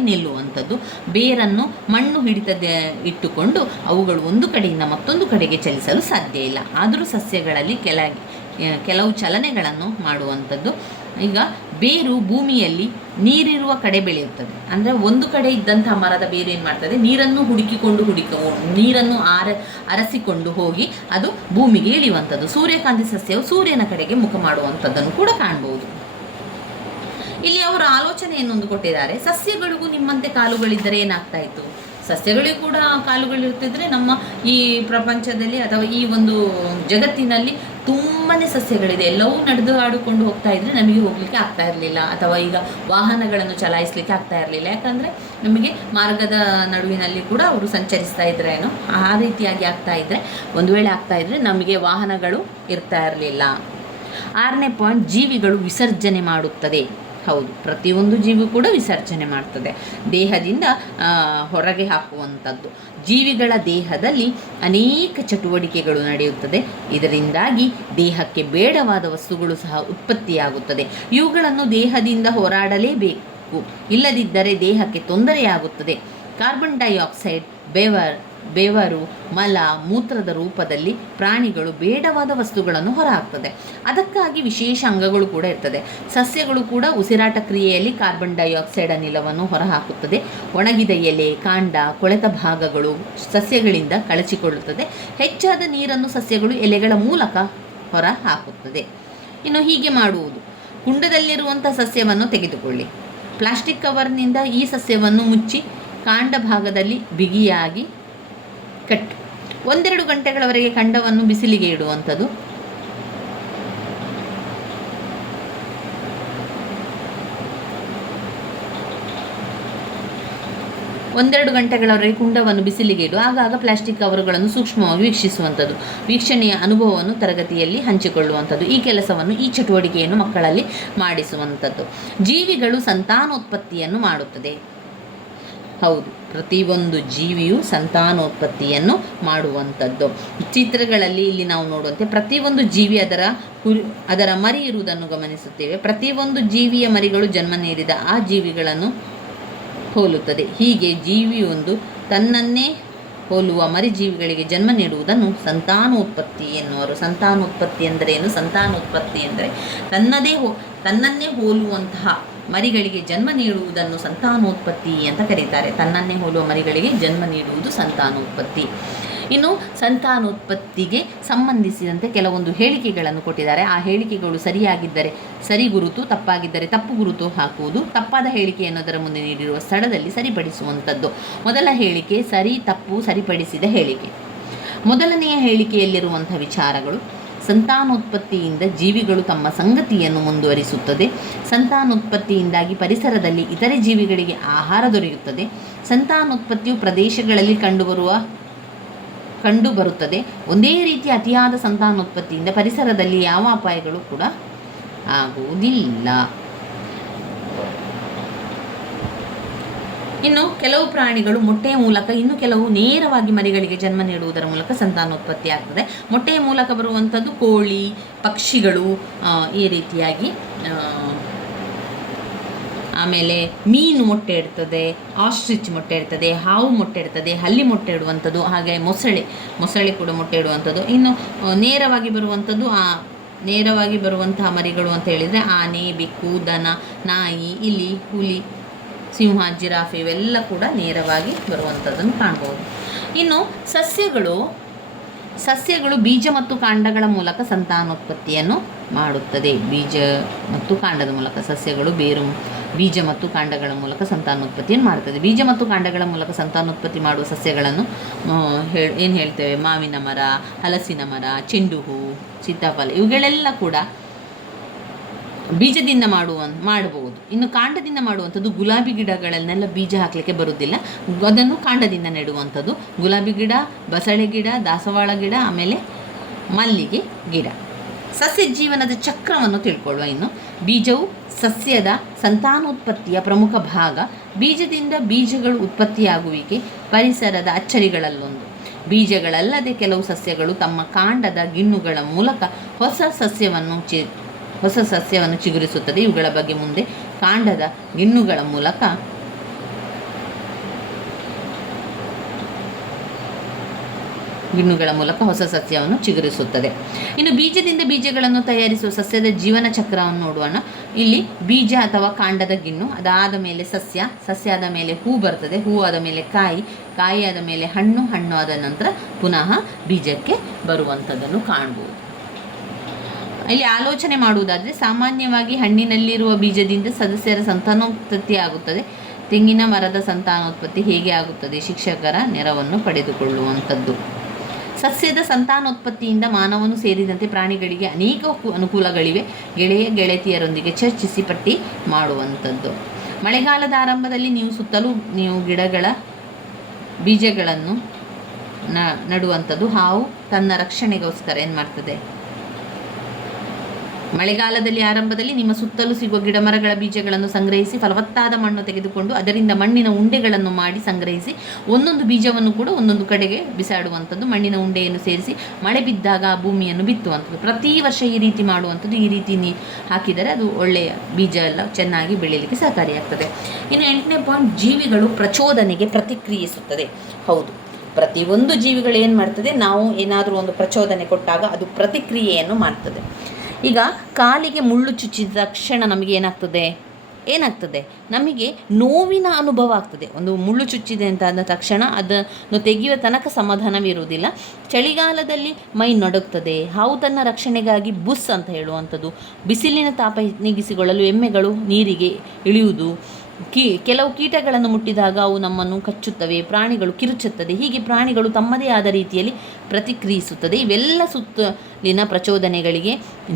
ನಿಲ್ಲುವಂಥದ್ದು. ಬೇರನ್ನು ಮಣ್ಣು ಹಿಡಿತದೆ ಇಟ್ಟುಕೊಂಡು ಅವುಗಳು ಒಂದು ಕಡೆಯಿಂದ ಮತ್ತೊಂದು ಕಡೆಗೆ ಚಲಿಸಲು ಸಾಧ್ಯ ಇಲ್ಲ. ಆದರೂ ಸಸ್ಯಗಳಲ್ಲಿ ಕೆಲವು ಚಲನೆಗಳನ್ನು ಮಾಡುವಂಥದ್ದು. ಈಗ ಬೇರು ಭೂಮಿಯಲ್ಲಿ ನೀರಿರುವ ಕಡೆ ಬೆಳೆಯುತ್ತದೆ. ಅಂದರೆ ಒಂದು ಕಡೆ ಇದ್ದಂಥ ಮರದ ಬೇರು ಏನು ಮಾಡ್ತದೆ, ನೀರನ್ನು ಅರಸಿಕೊಂಡು ಹೋಗಿ ಅದು ಭೂಮಿಗೆ ಇಳಿಯುವಂಥದ್ದು. ಸೂರ್ಯಕಾಂತಿ ಸಸ್ಯವು ಸೂರ್ಯನ ಕಡೆಗೆ ಮುಖ ಮಾಡುವಂಥದ್ದನ್ನು ಕೂಡ ಕಾಣ್ಬೋದು. ಇಲ್ಲಿ ಅವರು ಆಲೋಚನೆ ಏನೊಂದು ಕೊಟ್ಟಿದ್ದಾರೆ. ಸಸ್ಯಗಳಿಗೂ ನಿಮ್ಮಂತೆ ಕಾಲುಗಳಿದ್ದರೆ ಏನಾಗ್ತಾ ಇತ್ತು? ಸಸ್ಯಗಳಿಗೂ ಕೂಡ ಕಾಲುಗಳಿರ್ತಿದ್ರೆ ನಮ್ಮ ಈ ಪ್ರಪಂಚದಲ್ಲಿ ಅಥವಾ ಈ ಒಂದು ಜಗತ್ತಿನಲ್ಲಿ ತುಂಬಾ ಸಸ್ಯಗಳಿದೆ. ಎಲ್ಲವೂ ನಡೆದು ಆಡಿಕೊಂಡು ಹೋಗ್ತಾ ಇದ್ರೆ ನಮಗೆ ಹೋಗಲಿಕ್ಕೆ ಆಗ್ತಾ ಇರಲಿಲ್ಲ, ಅಥವಾ ಈಗ ವಾಹನಗಳನ್ನು ಚಲಾಯಿಸಲಿಕ್ಕೆ ಆಗ್ತಾ ಇರಲಿಲ್ಲ. ಯಾಕಂದರೆ ನಮಗೆ ಮಾರ್ಗದ ನಡುವಿನಲ್ಲಿ ಕೂಡ ಅವರು ಸಂಚರಿಸ್ತಾ ಇದ್ರೇನೋ ಆ ರೀತಿಯಾಗಿ ಆಗ್ತಾ ಇದ್ದರೆ, ಒಂದು ವೇಳೆ ಆಗ್ತಾ ಇದ್ದರೆ ನಮಗೆ ವಾಹನಗಳು ಇರ್ತಾ ಇರಲಿಲ್ಲ. 6ನೇ ಪಾಯಿಂಟ್, ಜೀವಿಗಳು ವಿಸರ್ಜನೆ ಮಾಡುತ್ತದೆ. ಹೌದು, ಪ್ರತಿಯೊಂದು ಜೀವಿ ಕೂಡ ವಿಸರ್ಜನೆ ಮಾಡ್ತದೆ, ದೇಹದಿಂದ ಹೊರಗೆ ಹಾಕುವಂಥದ್ದು. ಜೀವಿಗಳ ದೇಹದಲ್ಲಿ ಅನೇಕ ಚಟುವಟಿಕೆಗಳು ನಡೆಯುತ್ತದೆ. ಇದರಿಂದಾಗಿ ದೇಹಕ್ಕೆ ಬೇಡವಾದ ವಸ್ತುಗಳು ಸಹ ಉತ್ಪತ್ತಿಯಾಗುತ್ತದೆ. ಇವುಗಳನ್ನು ದೇಹದಿಂದ ಹೋರಾಡಲೇಬೇಕು, ಇಲ್ಲದಿದ್ದರೆ ದೇಹಕ್ಕೆ ತೊಂದರೆಯಾಗುತ್ತದೆ. ಕಾರ್ಬನ್ ಡೈಆಕ್ಸೈಡ್, ಬೆವರು, ಮಲ, ಮೂತ್ರದ ರೂಪದಲ್ಲಿ ಪ್ರಾಣಿಗಳು ಬೇಡವಾದ ವಸ್ತುಗಳನ್ನು ಹೊರಹಾಕ್ತದೆ. ಅದಕ್ಕಾಗಿ ವಿಶೇಷ ಅಂಗಗಳು ಕೂಡ ಇರ್ತದೆ. ಸಸ್ಯಗಳು ಕೂಡ ಉಸಿರಾಟ ಕ್ರಿಯೆಯಲ್ಲಿ ಕಾರ್ಬನ್ ಡೈಆಕ್ಸೈಡ್ ಅನಿಲವನ್ನು ಹೊರಹಾಕುತ್ತದೆ. ಒಣಗಿದ ಎಲೆ, ಕಾಂಡ, ಕೊಳೆತ ಭಾಗಗಳು ಸಸ್ಯಗಳಿಂದ ಕಳಚಿಕೊಳ್ಳುತ್ತದೆ. ಹೆಚ್ಚಾದ ನೀರನ್ನು ಸಸ್ಯಗಳು ಎಲೆಗಳ ಮೂಲಕ ಹೊರ ಹಾಕುತ್ತದೆ. ಇನ್ನು ಹೀಗೆ ಮಾಡುವುದು. ಕುಂಡದಲ್ಲಿರುವಂಥ ಸಸ್ಯವನ್ನು ತೆಗೆದುಕೊಳ್ಳಿ, ಪ್ಲಾಸ್ಟಿಕ್ ಕವರ್ನಿಂದ ಈ ಸಸ್ಯವನ್ನು ಮುಚ್ಚಿ ಕಾಂಡ ಭಾಗದಲ್ಲಿ ಬಿಗಿಯಾಗಿ ಕಟ್ಟು. 1-2 ಗಂಟೆಗಳವರೆಗೆ ಕಾಂಡವನ್ನು ಬಿಸಿಲಿಗೆ ಇಡುವಂಥದ್ದು. ಕುಂಡವನ್ನು ಬಿಸಿಲಿಗೆ ಇಡು. ಆಗಾಗ ಪ್ಲಾಸ್ಟಿಕ್ ಕವರುಗಳನ್ನು ಸೂಕ್ಷ್ಮವಾಗಿ ವೀಕ್ಷಿಸುವಂಥದ್ದು. ವೀಕ್ಷಣೆಯ ಅನುಭವವನ್ನು ತರಗತಿಯಲ್ಲಿ ಹಂಚಿಕೊಳ್ಳುವಂಥದ್ದು. ಈ ಕೆಲಸವನ್ನು, ಈ ಚಟುವಟಿಕೆಯನ್ನು ಮಕ್ಕಳಲ್ಲಿ ಮಾಡಿಸುವಂಥದ್ದು. ಜೀವಿಗಳು ಸಂತಾನೋತ್ಪತ್ತಿಯನ್ನು ಮಾಡುತ್ತದೆ. ಹೌದು, ಪ್ರತಿಯೊಂದು ಜೀವಿಯು ಸಂತಾನೋತ್ಪತ್ತಿಯನ್ನು ಮಾಡುವಂಥದ್ದು. ಚಿತ್ರಗಳಲ್ಲಿ ಇಲ್ಲಿ ನಾವು ನೋಡುವಂತೆ ಪ್ರತಿಯೊಂದು ಜೀವಿ ಅದರ ಮರಿ ಇರುವುದನ್ನು ಗಮನಿಸುತ್ತೇವೆ. ಪ್ರತಿಯೊಂದು ಜೀವಿಯ ಮರಿಗಳು ಜನ್ಮ ನೀಡಿದ ಆ ಜೀವಿಗಳನ್ನು ಹೋಲುತ್ತದೆ. ಹೀಗೆ ಜೀವಿಯೊಂದು ತನ್ನನ್ನೇ ಹೋಲುವ ಮರಿಜೀವಿಗಳಿಗೆ ಜನ್ಮ ನೀಡುವುದನ್ನು ಸಂತಾನೋತ್ಪತ್ತಿ ಎನ್ನುವರು. ಸಂತಾನೋತ್ಪತ್ತಿ ಎಂದರೇನು? ಸಂತಾನೋತ್ಪತ್ತಿ ಎಂದರೆ ತನ್ನನ್ನೇ ಹೋಲುವಂತಹ ಮರಿಗಳಿಗೆ ಜನ್ಮ ನೀಡುವುದನ್ನು ಸಂತಾನೋತ್ಪತ್ತಿ ಅಂತ ಕರೀತಾರೆ. ತನ್ನನ್ನೇ ಹೋಲುವ ಮರಿಗಳಿಗೆ ಜನ್ಮ ನೀಡುವುದು ಸಂತಾನೋತ್ಪತ್ತಿ. ಇನ್ನು ಸಂತಾನೋತ್ಪತ್ತಿಗೆ ಸಂಬಂಧಿಸಿದಂತೆ ಕೆಲವೊಂದು ಹೇಳಿಕೆಗಳನ್ನು ಕೊಟ್ಟಿದ್ದಾರೆ. ಆ ಹೇಳಿಕೆಗಳು ಸರಿಯಾಗಿದ್ದರೆ ಸರಿ ಗುರುತು, ತಪ್ಪಾಗಿದ್ದರೆ ತಪ್ಪು ಗುರುತು ಹಾಕುವುದು. ತಪ್ಪಾದ ಹೇಳಿಕೆಯನ್ನು ಅದರ ಮುಂದೆ ನೀಡಿರುವ ಸ್ಥಳದಲ್ಲಿ ಸರಿಪಡಿಸುವಂಥದ್ದು. ಮೊದಲ ಹೇಳಿಕೆ ಸರಿ ತಪ್ಪು ಸರಿಪಡಿಸಿದ ಹೇಳಿಕೆ. ಮೊದಲನೆಯ ಹೇಳಿಕೆಯಲ್ಲಿರುವಂಥ ವಿಚಾರಗಳು: ಸಂತಾನೋತ್ಪತ್ತಿಯಿಂದ ಜೀವಿಗಳು ತಮ್ಮ ಸಂಗತಿಯನ್ನು ಮುಂದುವರಿಸುತ್ತದೆ. ಸಂತಾನೋತ್ಪತ್ತಿಯಿಂದಾಗಿ ಪರಿಸರದಲ್ಲಿ ಇತರೆ ಜೀವಿಗಳಿಗೆ ಆಹಾರ ದೊರೆಯುತ್ತದೆ. ಸಂತಾನೋತ್ಪತ್ತಿಯು ಪ್ರದೇಶಗಳಲ್ಲಿ ಕಂಡುಬರುತ್ತದೆ. ಒಂದೇ ರೀತಿಯ ಅತಿಯಾದ ಸಂತಾನೋತ್ಪತ್ತಿಯಿಂದ ಪರಿಸರದಲ್ಲಿ ಯಾವ ಅಪಾಯಗಳು ಕೂಡ ಆಗುವುದಿಲ್ಲ. ಇನ್ನು ಕೆಲವು ಪ್ರಾಣಿಗಳು ಮೊಟ್ಟೆಯ ಮೂಲಕ, ಇನ್ನು ಕೆಲವು ನೇರವಾಗಿ ಮರಿಗಳಿಗೆ ಜನ್ಮ ನೀಡುವುದರ ಮೂಲಕ ಸಂತಾನೋತ್ಪತ್ತಿ ಆಗ್ತದೆ. ಮೊಟ್ಟೆಯ ಮೂಲಕ ಬರುವಂಥದ್ದು ಕೋಳಿ, ಪಕ್ಷಿಗಳು, ಈ ರೀತಿಯಾಗಿ ಆಮೇಲೆ ಮೀನು ಮೊಟ್ಟೆ ಇಡ್ತದೆ, ಆಸ್ಟ್ರಿಚ್ ಮೊಟ್ಟೆ ಇಡ್ತದೆ, ಹಾವು ಮೊಟ್ಟೆ ಇಡ್ತದೆ, ಹಲ್ಲಿ ಮೊಟ್ಟೆ ಇಡುವಂಥದ್ದು, ಹಾಗೆ ಮೊಸಳೆ ಕೂಡ ಮೊಟ್ಟೆ ಇಡುವಂಥದ್ದು. ಇನ್ನು ನೇರವಾಗಿ ಬರುವಂತಹ ಮರಿಗಳು ಅಂತ ಹೇಳಿದರೆ ಆನೆ, ಬೆಕ್ಕು, ದನ, ನಾಯಿ, ಇಲಿ, ಹುಲಿ, ಸಿಂಹ, ಜಿರಾಫೆ ಇವೆಲ್ಲ ಕೂಡ ನೇರವಾಗಿ ಬರುವಂಥದ್ದನ್ನು ಕಾಣ್ಬೋದು. ಇನ್ನು ಸಸ್ಯಗಳು ಬೀಜ ಮತ್ತು ಕಾಂಡಗಳ ಮೂಲಕ ಸಂತಾನೋತ್ಪತ್ತಿಯನ್ನು ಮಾಡುತ್ತದೆ. ಬೀಜ ಮತ್ತು ಕಾಂಡದ ಮೂಲಕ ಸಸ್ಯಗಳು ಬೀಜ ಮತ್ತು ಕಾಂಡಗಳ ಮೂಲಕ ಸಂತಾನೋತ್ಪತ್ತಿಯನ್ನು ಮಾಡುತ್ತದೆ. ಬೀಜ ಮತ್ತು ಕಾಂಡಗಳ ಮೂಲಕ ಸಂತಾನೋತ್ಪತ್ತಿ ಮಾಡುವ ಸಸ್ಯಗಳನ್ನು ಏನು ಹೇಳ್ತೇವೆ? ಮಾವಿನ ಮರ, ಹಲಸಿನ ಮರ, ಚೆಂಡು ಹೂ, ಸೀತಾಫಲ ಇವುಗಳೆಲ್ಲ ಕೂಡ ಬೀಜದಿಂದ ಮಾಡಬಹುದು. ಇನ್ನು ಕಾಂಡದಿಂದ ಮಾಡುವಂಥದ್ದು ಗುಲಾಬಿ ಗಿಡಗಳನ್ನೆಲ್ಲ ಬೀಜ ಹಾಕಲಿಕ್ಕೆ ಬರುವುದಿಲ್ಲ, ಅದನ್ನು ಕಾಂಡದಿಂದ ನೆಡುವಂಥದ್ದು. ಗುಲಾಬಿ ಗಿಡ, ಬಸಳೆ ಗಿಡ, ದಾಸವಾಳ ಗಿಡ, ಆಮೇಲೆ ಮಲ್ಲಿಗೆ ಗಿಡ. ಸಸ್ಯ ಜೀವನದ ಚಕ್ರವನ್ನು ತಿಳ್ಕೊಳ್ಳುವ. ಇನ್ನು ಬೀಜವು ಸಸ್ಯದ ಸಂತಾನೋತ್ಪತ್ತಿಯ ಪ್ರಮುಖ ಭಾಗ. ಬೀಜದಿಂದ ಬೀಜಗಳು ಉತ್ಪತ್ತಿಯಾಗುವಿಕೆ ಪರಿಸರದ ಅಚ್ಚರಿಗಳಲ್ಲೊಂದು. ಬೀಜಗಳಲ್ಲದೆ ಕೆಲವು ಸಸ್ಯಗಳು ತಮ್ಮ ಕಾಂಡದ ಗಿಣ್ಣುಗಳ ಮೂಲಕ ಹೊಸ ಸಸ್ಯವನ್ನು ಚಿಗುರಿಸುತ್ತದೆ. ಇವುಗಳ ಬಗ್ಗೆ ಮುಂದೆ. ಕಾಂಡದ ಗಿಣ್ಣುಗಳ ಮೂಲಕ ಹೊಸ ಸಸ್ಯವನ್ನು ಚಿಗುರಿಸುತ್ತದೆ. ಇನ್ನು ಬೀಜದಿಂದ ಬೀಜಗಳನ್ನು ತಯಾರಿಸುವ ಸಸ್ಯದ ಜೀವನ ಚಕ್ರವನ್ನು ನೋಡೋಣ. ಇಲ್ಲಿ ಬೀಜ ಅಥವಾ ಕಾಂಡದ ಗಿಣ್ಣು, ಅದಾದ ಮೇಲೆ ಸಸ್ಯ ಆದ ಮೇಲೆ ಹೂ ಬರ್ತದೆ, ಹೂ ಆದ ಮೇಲೆ ಕಾಯಿ ಆದ ಮೇಲೆ ಹಣ್ಣು ಆದ ನಂತರ ಪುನಃ ಬೀಜಕ್ಕೆ ಬರುವಂಥದ್ದನ್ನು ಕಾಣ್ಬೋದು. ಇಲ್ಲಿ ಆಲೋಚನೆ ಮಾಡುವುದಾದರೆ ಸಾಮಾನ್ಯವಾಗಿ ಹಣ್ಣಿನಲ್ಲಿರುವ ಬೀಜದಿಂದ ಸದಸ್ಯರ ಸಂತಾನೋತ್ಪತ್ತಿ ಆಗುತ್ತದೆ. ತೆಂಗಿನ ಮರದ ಸಂತಾನೋತ್ಪತ್ತಿ ಹೇಗೆ ಆಗುತ್ತದೆ? ಶಿಕ್ಷಕರ ನೆರವನ್ನು ಪಡೆದುಕೊಳ್ಳುವಂಥದ್ದು. ಸಸ್ಯದ ಸಂತಾನೋತ್ಪತ್ತಿಯಿಂದ ಮಾನವನು ಸೇರಿದಂತೆ ಪ್ರಾಣಿಗಳಿಗೆ ಅನೇಕ ಅನುಕೂಲಗಳಿವೆ. ಗೆಳೆತಿಯರೊಂದಿಗೆ ಚರ್ಚಿಸಿ ಪಟ್ಟಿ ಮಾಡುವಂಥದ್ದು. ಮಳೆಗಾಲದ ಆರಂಭದಲ್ಲಿ ನೀವು ಗಿಡಗಳ ಬೀಜಗಳನ್ನು ನಡುವಂಥದ್ದು. ಹಾವು ತನ್ನ ರಕ್ಷಣೆಗೋಸ್ಕರ ಏನು ಮಾಡ್ತದೆ? ಮಳೆಗಾಲದಲ್ಲಿ ಆರಂಭದಲ್ಲಿ ನಿಮ್ಮ ಸುತ್ತಲೂ ಸಿಗುವ ಗಿಡಮರಗಳ ಬೀಜಗಳನ್ನು ಸಂಗ್ರಹಿಸಿ ಫಲವತ್ತಾದ ಮಣ್ಣು ತೆಗೆದುಕೊಂಡು ಅದರಿಂದ ಮಣ್ಣಿನ ಉಂಡೆಗಳನ್ನು ಮಾಡಿ ಸಂಗ್ರಹಿಸಿ ಒಂದೊಂದು ಬೀಜವನ್ನು ಕೂಡ ಒಂದೊಂದು ಕಡೆಗೆ ಬಿಸಾಡುವಂಥದ್ದು. ಮಣ್ಣಿನ ಉಂಡೆಯನ್ನು ಸೇರಿಸಿ ಮಳೆ ಬಿದ್ದಾಗ ಆ ಭೂಮಿಯನ್ನು ಬಿತ್ತುವಂಥದ್ದು. ಪ್ರತಿ ವರ್ಷ ಈ ರೀತಿ ಮಾಡುವಂಥದ್ದು. ಈ ರೀತಿ ಹಾಕಿದರೆ ಅದು ಒಳ್ಳೆಯ ಬೀಜ ಎಲ್ಲ ಚೆನ್ನಾಗಿ ಬೆಳೀಲಿಕ್ಕೆ ಸಹಕಾರಿಯಾಗ್ತದೆ. ಇನ್ನು 8ನೇ ಪಾಯಿಂಟ್, ಜೀವಿಗಳು ಪ್ರಚೋದನೆಗೆ ಪ್ರತಿಕ್ರಿಯಿಸುತ್ತದೆ. ಹೌದು, ಪ್ರತಿಯೊಂದು ಜೀವಿಗಳು ಏನು ಮಾಡ್ತದೆ? ನಾವು ಏನಾದರೂ ಒಂದು ಪ್ರಚೋದನೆ ಕೊಟ್ಟಾಗ ಅದು ಪ್ರತಿಕ್ರಿಯೆಯನ್ನು ಮಾಡ್ತದೆ. ಈಗ ಕಾಲಿಗೆ ಮುಳ್ಳು ಚುಚ್ಚಿದ ತಕ್ಷಣ ನಮಗೆ ಏನಾಗ್ತದೆ? ನಮಗೆ ನೋವಿನ ಅನುಭವ ಆಗ್ತದೆ. ಒಂದು ಮುಳ್ಳು ಚುಚ್ಚಿದೆ ಅಂತ ಅಂದ ತಕ್ಷಣ ಅದನ್ನು ತೆಗೆಯುವ ತನಕ ಸಮಾಧಾನವಿರುವುದಿಲ್ಲ. ಚಳಿಗಾಲದಲ್ಲಿ ಮೈ ನಡುಗ್ತದೆ. ಹಾವು ತನ್ನ ರಕ್ಷಣೆಗಾಗಿ ಬುಸ್ ಅಂತ ಹೇಳುವಂಥದ್ದು. ಬಿಸಿಲಿನ ತಾಪ ನೀಗಿಸಿಕೊಳ್ಳಲು ಎಮ್ಮೆಗಳು ನೀರಿಗೆ ಇಳಿಯುವುದು. ಕೆಲವು ಕೀಟಗಳನ್ನು ಮುಟ್ಟಿದಾಗ ಅವು ನಮ್ಮನ್ನು ಕಚ್ಚುತ್ತವೆ. ಪ್ರಾಣಿಗಳು ಕಿರುಚುತ್ತದೆ. ಹೀಗೆ ಪ್ರಾಣಿಗಳು ತಮ್ಮದೇ ಆದ ರೀತಿಯಲ್ಲಿ ಪ್ರತಿಕ್ರಿಯಿಸುತ್ತದೆ. ಇವೆಲ್ಲ ಸುತ್ತಲಿನ ಪ್ರಚೋದನೆಗಳಿಗೆ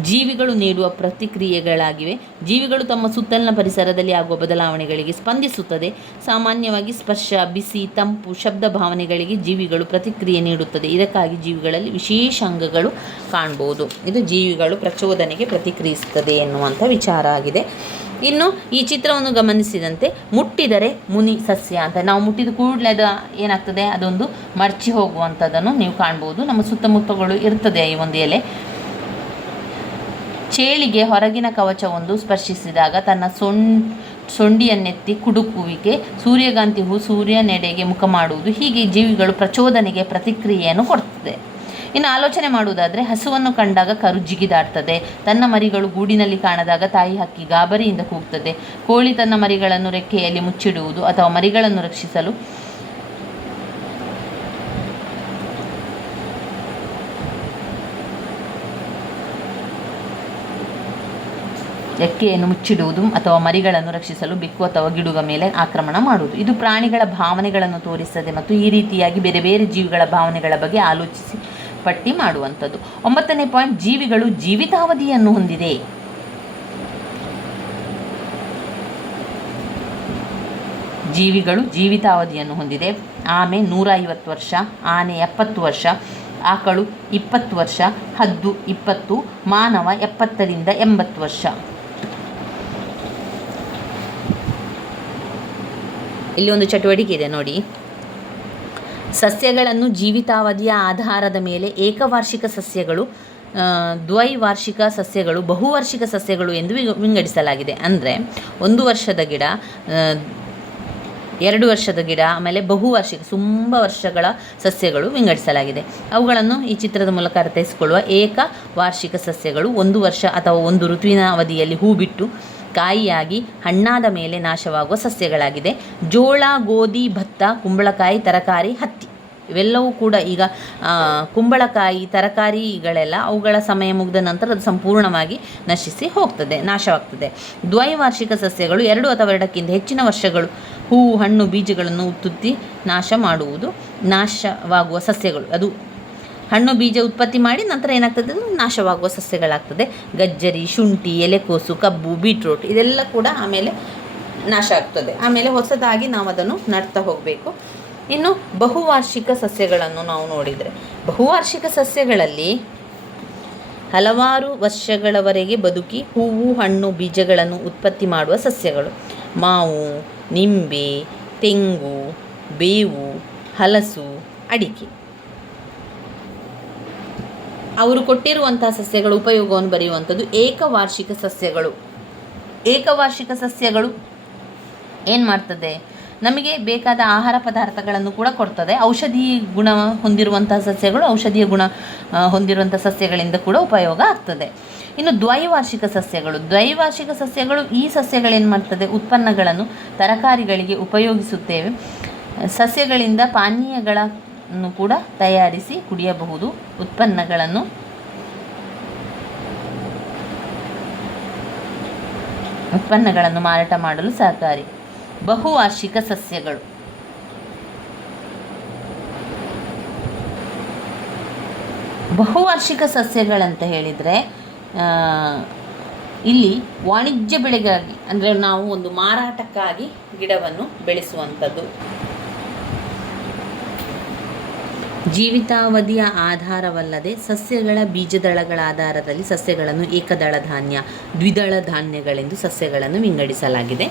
ಜೀವಿಗಳು ನೀಡುವ ಪ್ರತಿಕ್ರಿಯೆಗಳಾಗಿವೆ. ಜೀವಿಗಳು ತಮ್ಮ ಸುತ್ತಲಿನ ಪರಿಸರದಲ್ಲಿ ಆಗುವ ಬದಲಾವಣೆಗಳಿಗೆ ಸ್ಪಂದಿಸುತ್ತದೆ. ಸಾಮಾನ್ಯವಾಗಿ ಸ್ಪರ್ಶ, ಬಿಸಿ, ತಂಪು, ಶಬ್ದ ಭಾವನೆಗಳಿಗೆ ಜೀವಿಗಳು ಪ್ರತಿಕ್ರಿಯೆ ನೀಡುತ್ತದೆ. ಇದಕ್ಕಾಗಿ ಜೀವಿಗಳಲ್ಲಿ ವಿಶೇಷ ಅಂಗಗಳು ಕಾಣ್ಬೋದು. ಇದು ಜೀವಿಗಳು ಪ್ರಚೋದನೆಗೆ ಪ್ರತಿಕ್ರಿಯಿಸುತ್ತದೆ ಎನ್ನುವಂಥ ವಿಚಾರ ಆಗಿದೆ. ಇನ್ನು ಈ ಚಿತ್ರವನ್ನು ಗಮನಿಸಿದಂತೆ ಮುಟ್ಟಿದರೆ ಮುನಿ ಸಸ್ಯ ಅಂತ, ನಾವು ಮುಟ್ಟಿದ ಕೂಡಲೇ ಅದು ಏನಾಗ್ತದೆ? ಅದೊಂದು ಮರ್ಚಿ ಹೋಗುವಂಥದ್ದನ್ನು ನೀವು ಕಾಣ್ಬೋದು. ನಮ್ಮ ಸುತ್ತಮುತ್ತಗಳು ಇರ್ತದೆ ಈ ಒಂದು ಎಲೆ. ಚೇಳಿಗೆ ಹೊರಗಿನ ಕವಚವೊಂದು ಸ್ಪರ್ಶಿಸಿದಾಗ ತನ್ನ ಸೊಂಡಿಯನ್ನೆತ್ತಿ ಕುಡುಕುವಿಕೆ, ಸೂರ್ಯಕಾಂತಿ ಹೂ ಸೂರ್ಯನೆಡೆಗೆ ಮುಖ ಮಾಡುವುದು. ಹೀಗೆ ಜೀವಿಗಳು ಪ್ರಚೋದನೆಗೆ ಪ್ರತಿಕ್ರಿಯೆಯನ್ನು ಕೊಡ್ತದೆ. ಇನ್ನು ಆಲೋಚನೆ ಮಾಡುವುದಾದರೆ, ಹಸುವನ್ನು ಕಂಡಾಗ ಕರು ಜಿಗಿದಾಡ್ತದೆ, ತನ್ನ ಮರಿಗಳು ಗೂಡಿನಲ್ಲಿ ಕಾಣದಾಗ ತಾಯಿ ಹಕ್ಕಿ ಗಾಬರಿಯಿಂದ ಕೂಗ್ತದೆ, ಕೋಳಿ ತನ್ನ ಮರಿಗಳನ್ನು ರೆಕ್ಕೆಯಲ್ಲಿ ಮುಚ್ಚಿಡುವುದು ಅಥವಾ ಮರಿಗಳನ್ನು ರಕ್ಷಿಸಲು ರೆಕ್ಕೆಯನ್ನು ಮುಚ್ಚಿಡುವುದು ಅಥವಾ ಮರಿಗಳನ್ನು ರಕ್ಷಿಸಲು ಬೆಕ್ಕು ಅಥವಾ ಗಿಡುಗ ಮೇಲೆ ಆಕ್ರಮಣ ಮಾಡುವುದು. ಇದು ಪ್ರಾಣಿಗಳ ಭಾವನೆಗಳನ್ನು ತೋರಿಸ್ತದೆ ಮತ್ತು ಈ ರೀತಿಯಾಗಿ ಬೇರೆ ಬೇರೆ ಜೀವಿಗಳ ಭಾವನೆಗಳ ಬಗ್ಗೆ ಆಲೋಚಿಸಿ ಪಟ್ಟಿ ಮಾಡುವಂಥದ್ದು. 9ನೇ ಪಾಯಿಂಟ್, ಜೀವಿಗಳು ಜೀವಿತಾವಧಿಯನ್ನು ಹೊಂದಿದೆ. ಜೀವಿಗಳು ಜೀವಿತಾವಧಿಯನ್ನು ಹೊಂದಿದೆ. ಆಮೆ 150 ವರ್ಷ, ಆನೆ 70 ವರ್ಷ, ಆಕಳು 20 ವರ್ಷ, ಹದ್ದು 20, ಮಾನವ 70ರಿಂದ 80 ವರ್ಷ. ಇಲ್ಲಿ ಒಂದು ಚಟುವಟಿಕೆ ಇದೆ ನೋಡಿ. ಸಸ್ಯಗಳನ್ನು ಜೀವಿತಾವಧಿಯ ಆಧಾರದ ಮೇಲೆ ಏಕವಾರ್ಷಿಕ ಸಸ್ಯಗಳು, ದ್ವೈವಾರ್ಷಿಕ ಸಸ್ಯಗಳು, ಬಹುವಾರ್ಷಿಕ ಸಸ್ಯಗಳು ಎಂದು ವಿಂಗಡಿಸಲಾಗಿದೆ. ಅಂದರೆ 1 ವರ್ಷದ ಗಿಡ, 2 ವರ್ಷದ ಗಿಡ, ಆಮೇಲೆ ಬಹುವಾರ್ಷಿಕ ತುಂಬ ವರ್ಷಗಳ ಸಸ್ಯಗಳು ವಿಂಗಡಿಸಲಾಗಿದೆ. ಅವುಗಳನ್ನು ಈ ಚಿತ್ರದ ಮೂಲಕ ಅರ್ಥೈಸಿಕೊಳ್ಳುವ. ಏಕವಾರ್ಷಿಕ ಸಸ್ಯಗಳು 1 ವರ್ಷ ಅಥವಾ 1 ಋತುವಿನ ಅವಧಿಯಲ್ಲಿ ಹೂ ಬಿಟ್ಟು ಕಾಯಿಯಾಗಿ ಹಣ್ಣಾದ ಮೇಲೆ ನಾಶವಾಗುವ ಸಸ್ಯಗಳಾಗಿದೆ. ಜೋಳ, ಗೋಧಿ, ಭತ್ತ, ಕುಂಬಳಕಾಯಿ, ತರಕಾರಿ, ಹತ್ತಿ ಇವೆಲ್ಲವೂ ಕೂಡ ಈಗ ಕುಂಬಳಕಾಯಿ, ತರಕಾರಿಗಳೆಲ್ಲ ಅವುಗಳ ಸಮಯ ಮುಗಿದ ನಂತರ ಅದು ಸಂಪೂರ್ಣವಾಗಿ ನಾಶವಾಗ್ತದೆ. ದ್ವೈವಾರ್ಷಿಕ ಸಸ್ಯಗಳು 2 ಅಥವಾ 2ಕ್ಕಿಂತ ಹೆಚ್ಚಿನ ವರ್ಷಗಳು ಹೂವು, ಹಣ್ಣು, ಬೀಜಗಳನ್ನು ಉತ್ತುತ್ತಿ ನಾಶವಾಗುವ ಸಸ್ಯಗಳು. ಅದು ಹಣ್ಣು ಬೀಜ ಉತ್ಪತ್ತಿ ಮಾಡಿ ನಂತರ ಏನಾಗ್ತದೆ, ಅದು ನಾಶವಾಗುವ ಸಸ್ಯಗಳಾಗ್ತದೆ. ಗಜ್ಜರಿ, ಶುಂಠಿ, ಎಲೆಕೋಸು, ಕಬ್ಬು, ಬೀಟ್ರೂಟ್ ಇದೆಲ್ಲ ಕೂಡ ಆಮೇಲೆ ನಾಶ ಆಗ್ತದೆ. ಆಮೇಲೆ ಹೊಸದಾಗಿ ನಾವು ಅದನ್ನು ನಡ್ತಾ ಹೋಗಬೇಕು. ಇನ್ನು ಬಹುವಾರ್ಷಿಕ ಸಸ್ಯಗಳನ್ನು ನಾವು ನೋಡಿದರೆ, ಬಹುವಾರ್ಷಿಕ ಸಸ್ಯಗಳಲ್ಲಿ ಹಲವಾರು ವರ್ಷಗಳವರೆಗೆ ಬದುಕಿ ಹೂವು, ಹಣ್ಣು, ಬೀಜಗಳನ್ನು ಉತ್ಪತ್ತಿ ಮಾಡುವ ಸಸ್ಯಗಳು. ಮಾವು, ನಿಂಬೆ, ತೆಂಗು, ಬೇವು, ಹಲಸು, ಅಡಿಕೆ. ಅವರು ಕೊಟ್ಟಿರುವಂತಹ ಸಸ್ಯಗಳ ಉಪಯೋಗವನ್ನು ಬರೆಯುವಂಥದ್ದು. ಏಕವಾರ್ಷಿಕ ಸಸ್ಯಗಳು ಏನು ಮಾಡ್ತದೆ, ನಮಗೆ ಬೇಕಾದ ಆಹಾರ ಪದಾರ್ಥಗಳನ್ನು ಕೂಡ ಕೊಡ್ತದೆ. ಔಷಧಿ ಗುಣ ಹೊಂದಿರುವಂತಹ ಸಸ್ಯಗಳು ಔಷಧೀಯ ಗುಣ ಹೊಂದಿರುವಂಥ ಸಸ್ಯಗಳಿಂದ ಕೂಡ ಉಪಯೋಗ ಆಗ್ತದೆ. ಇನ್ನು ದ್ವೈವಾರ್ಷಿಕ ಸಸ್ಯಗಳು ಈ ಸಸ್ಯಗಳೇನು ಮಾಡ್ತದೆ, ಉತ್ಪನ್ನಗಳನ್ನು ತರಕಾರಿಗಳಿಗೆ ಉಪಯೋಗಿಸುತ್ತೇವೆ. ಸಸ್ಯಗಳಿಂದ ಪಾನೀಯಗಳನ್ನು ಕೂಡ ತಯಾರಿಸಿ ಕುಡಿಯಬಹುದು. ಉತ್ಪನ್ನಗಳನ್ನು ಮಾರಾಟ ಮಾಡಲು ಸಹಕಾರಿ. ಬಹುವಾರ್ಷಿಕ ಸಸ್ಯಗಳಂತ ಹೇಳಿದರೆ ಇಲ್ಲಿ ವಾಣಿಜ್ಯ ಬೆಳೆಗಾಗಿ, ಅಂದರೆ ನಾವು ಒಂದು ಮಾರಾಟಕ್ಕಾಗಿ ಗಿಡವನ್ನು ಬೆಳೆಸುವಂಥದ್ದು. ಜೀವಿತಾವಧಿಯ ಆಧಾರವಲ್ಲದೆ ಸಸ್ಯಗಳ ಬೀಜದಳಗಳ ಆಧಾರದಲ್ಲಿ ಸಸ್ಯಗಳನ್ನು ಏಕದಳ ಧಾನ್ಯ, ದ್ವಿದಳ ಧಾನ್ಯಗಳೆಂದು ಸಸ್ಯಗಳನ್ನು ವಿಂಗಡಿಸಲಾಗಿದೆ.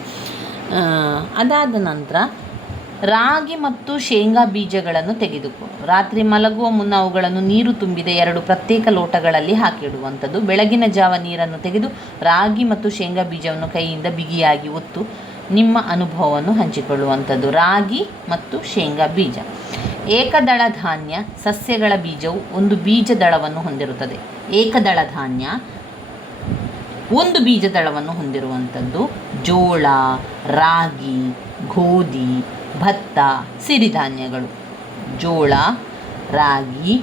ಅದಾದ ನಂತರ ರಾಗಿ ಮತ್ತು ಶೇಂಗಾ ಬೀಜಗಳನ್ನು ತೆಗೆದುಕೋ. ರಾತ್ರಿ ಮಲಗುವ ಮುನ್ನ ಅವುಗಳನ್ನು ನೀರು ತುಂಬಿದ 2 ಪ್ರತ್ಯೇಕ ಲೋಟಗಳಲ್ಲಿ ಹಾಕಿಡುವಂಥದ್ದು. ಬೆಳಗಿನ ಜಾವ ನೀರನ್ನು ತೆಗೆದು ರಾಗಿ ಮತ್ತು ಶೇಂಗಾ ಬೀಜವನ್ನು ಕೈಯಿಂದ ಬಿಗಿಯಾಗಿ ಒತ್ತು ನಿಮ್ಮ ಅನುಭವವನ್ನು ಹಂಚಿಕೊಳ್ಳುವಂಥದ್ದು. ರಾಗಿ ಮತ್ತು ಶೇಂಗಾ ಬೀಜ. ಏಕದಳ ಧಾನ್ಯ ಸಸ್ಯಗಳ ಬೀಜವು ಒಂದು ಬೀಜದಳವನ್ನು ಹೊಂದಿರುತ್ತದೆ. ಏಕದಳ ಧಾನ್ಯ ಒಂದು ಬೀಜದಳವನ್ನು ಹೊಂದಿರುವಂಥದ್ದು. ಜೋಳ, ರಾಗಿ, ಗೋಧಿ, ಭತ್ತ, ಸಿರಿಧಾನ್ಯಗಳು. ಜೋಳ, ರಾಗಿ,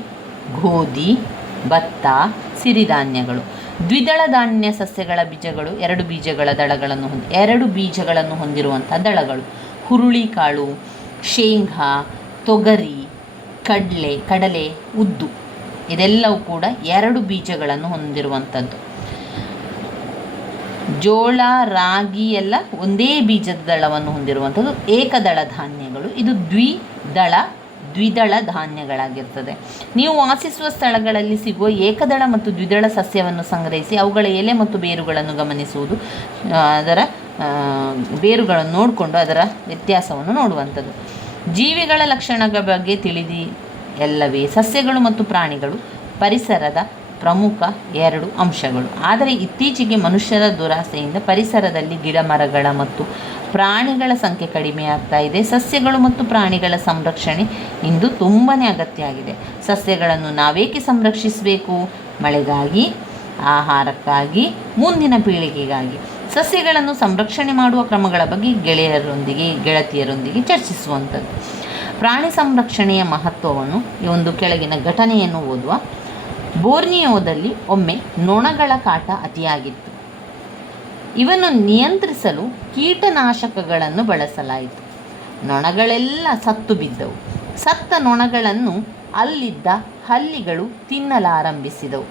ಗೋಧಿ, ಭತ್ತ, ಸಿರಿಧಾನ್ಯಗಳು. ದ್ವಿದಳ ಧಾನ್ಯ ಸಸ್ಯಗಳ ಬೀಜಗಳು 2 ಬೀಜಗಳನ್ನು ಹೊಂದಿರುವಂಥ ದಳಗಳು. ಹುರುಳಿಕಾಳು, ಶೇಂಗಾ, ತೊಗರಿ, ಕಡಲೆ, ಉದ್ದು ಇದೆಲ್ಲವೂ ಕೂಡ 2 ಬೀಜಗಳನ್ನು ಹೊಂದಿರುವಂಥದ್ದು. ಜೋಳ, ರಾಗಿ ಎಲ್ಲ ಒಂದೇ ಬೀಜದ ದಳವನ್ನು ಹೊಂದಿರುವಂಥದ್ದು ಏಕದಳ ಧಾನ್ಯಗಳು. ಇದು ದ್ವಿದಳ ಧಾನ್ಯಗಳಾಗಿರ್ತದೆ. ನೀವು ವಾಸಿಸುವ ಸ್ಥಳಗಳಲ್ಲಿ ಸಿಗುವ ಏಕದಳ ಮತ್ತು ದ್ವಿದಳ ಸಸ್ಯವನ್ನು ಸಂಗ್ರಹಿಸಿ ಅವುಗಳ ಎಲೆ ಮತ್ತು ಬೇರುಗಳನ್ನು ಗಮನಿಸುವುದು, ಅದರ ಬೇರುಗಳನ್ನು ನೋಡಿಕೊಂಡು ಅದರ ವ್ಯತ್ಯಾಸವನ್ನು ನೋಡುವಂಥದ್ದು. ಜೀವಿಗಳ ಲಕ್ಷಣಗಳ ಬಗ್ಗೆ ತಿಳಿದಿಲ್ಲವೇ? ಸಸ್ಯಗಳು ಮತ್ತು ಪ್ರಾಣಿಗಳು ಪರಿಸರದ ಪ್ರಮುಖ 2 ಅಂಶಗಳು. ಆದರೆ ಇತ್ತೀಚೆಗೆ ಮನುಷ್ಯರ ದುರಾಸೆಯಿಂದ ಪರಿಸರದಲ್ಲಿ ಗಿಡ ಮರಗಳ ಮತ್ತು ಪ್ರಾಣಿಗಳ ಸಂಖ್ಯೆ ಕಡಿಮೆ ಆಗ್ತಾ ಇದೆ. ಸಸ್ಯಗಳು ಮತ್ತು ಪ್ರಾಣಿಗಳ ಸಂರಕ್ಷಣೆ ಇಂದು ತುಂಬಾ ಅಗತ್ಯ ಆಗಿದೆ. ಸಸ್ಯಗಳನ್ನು ನಾವೇಕೆ ಸಂರಕ್ಷಿಸಬೇಕು? ಮಳೆಗಾಗಿ, ಆಹಾರಕ್ಕಾಗಿ, ಮುಂದಿನ ಪೀಳಿಗೆಗಾಗಿ. ಸಸ್ಯಗಳನ್ನು ಸಂರಕ್ಷಣೆ ಮಾಡುವ ಕ್ರಮಗಳ ಬಗ್ಗೆ ಗೆಳತಿಯರೊಂದಿಗೆ ಚರ್ಚಿಸುವಂಥದ್ದು. ಪ್ರಾಣಿ ಸಂರಕ್ಷಣೆಯ ಮಹತ್ವವನ್ನು ಈ ಒಂದು ಕೆಳಗಿನ ಘಟನೆಯನ್ನು ಓದುವ. ಬೋರ್ನಿಯೋದಲ್ಲಿ ಒಮ್ಮೆ ನೊಣಗಳ ಕಾಟ ಅತಿಯಾಗಿತ್ತು. ಇವನ್ನು ನಿಯಂತ್ರಿಸಲು ಕೀಟನಾಶಕಗಳನ್ನು ಬಳಸಲಾಯಿತು. ನೊಣಗಳೆಲ್ಲ ಸತ್ತು ಬಿದ್ದವು. ಸತ್ತ ನೊಣಗಳನ್ನು ಅಲ್ಲಿದ್ದ ಹಲ್ಲಿಗಳು ತಿನ್ನಲಾರಂಭಿಸಿದವು.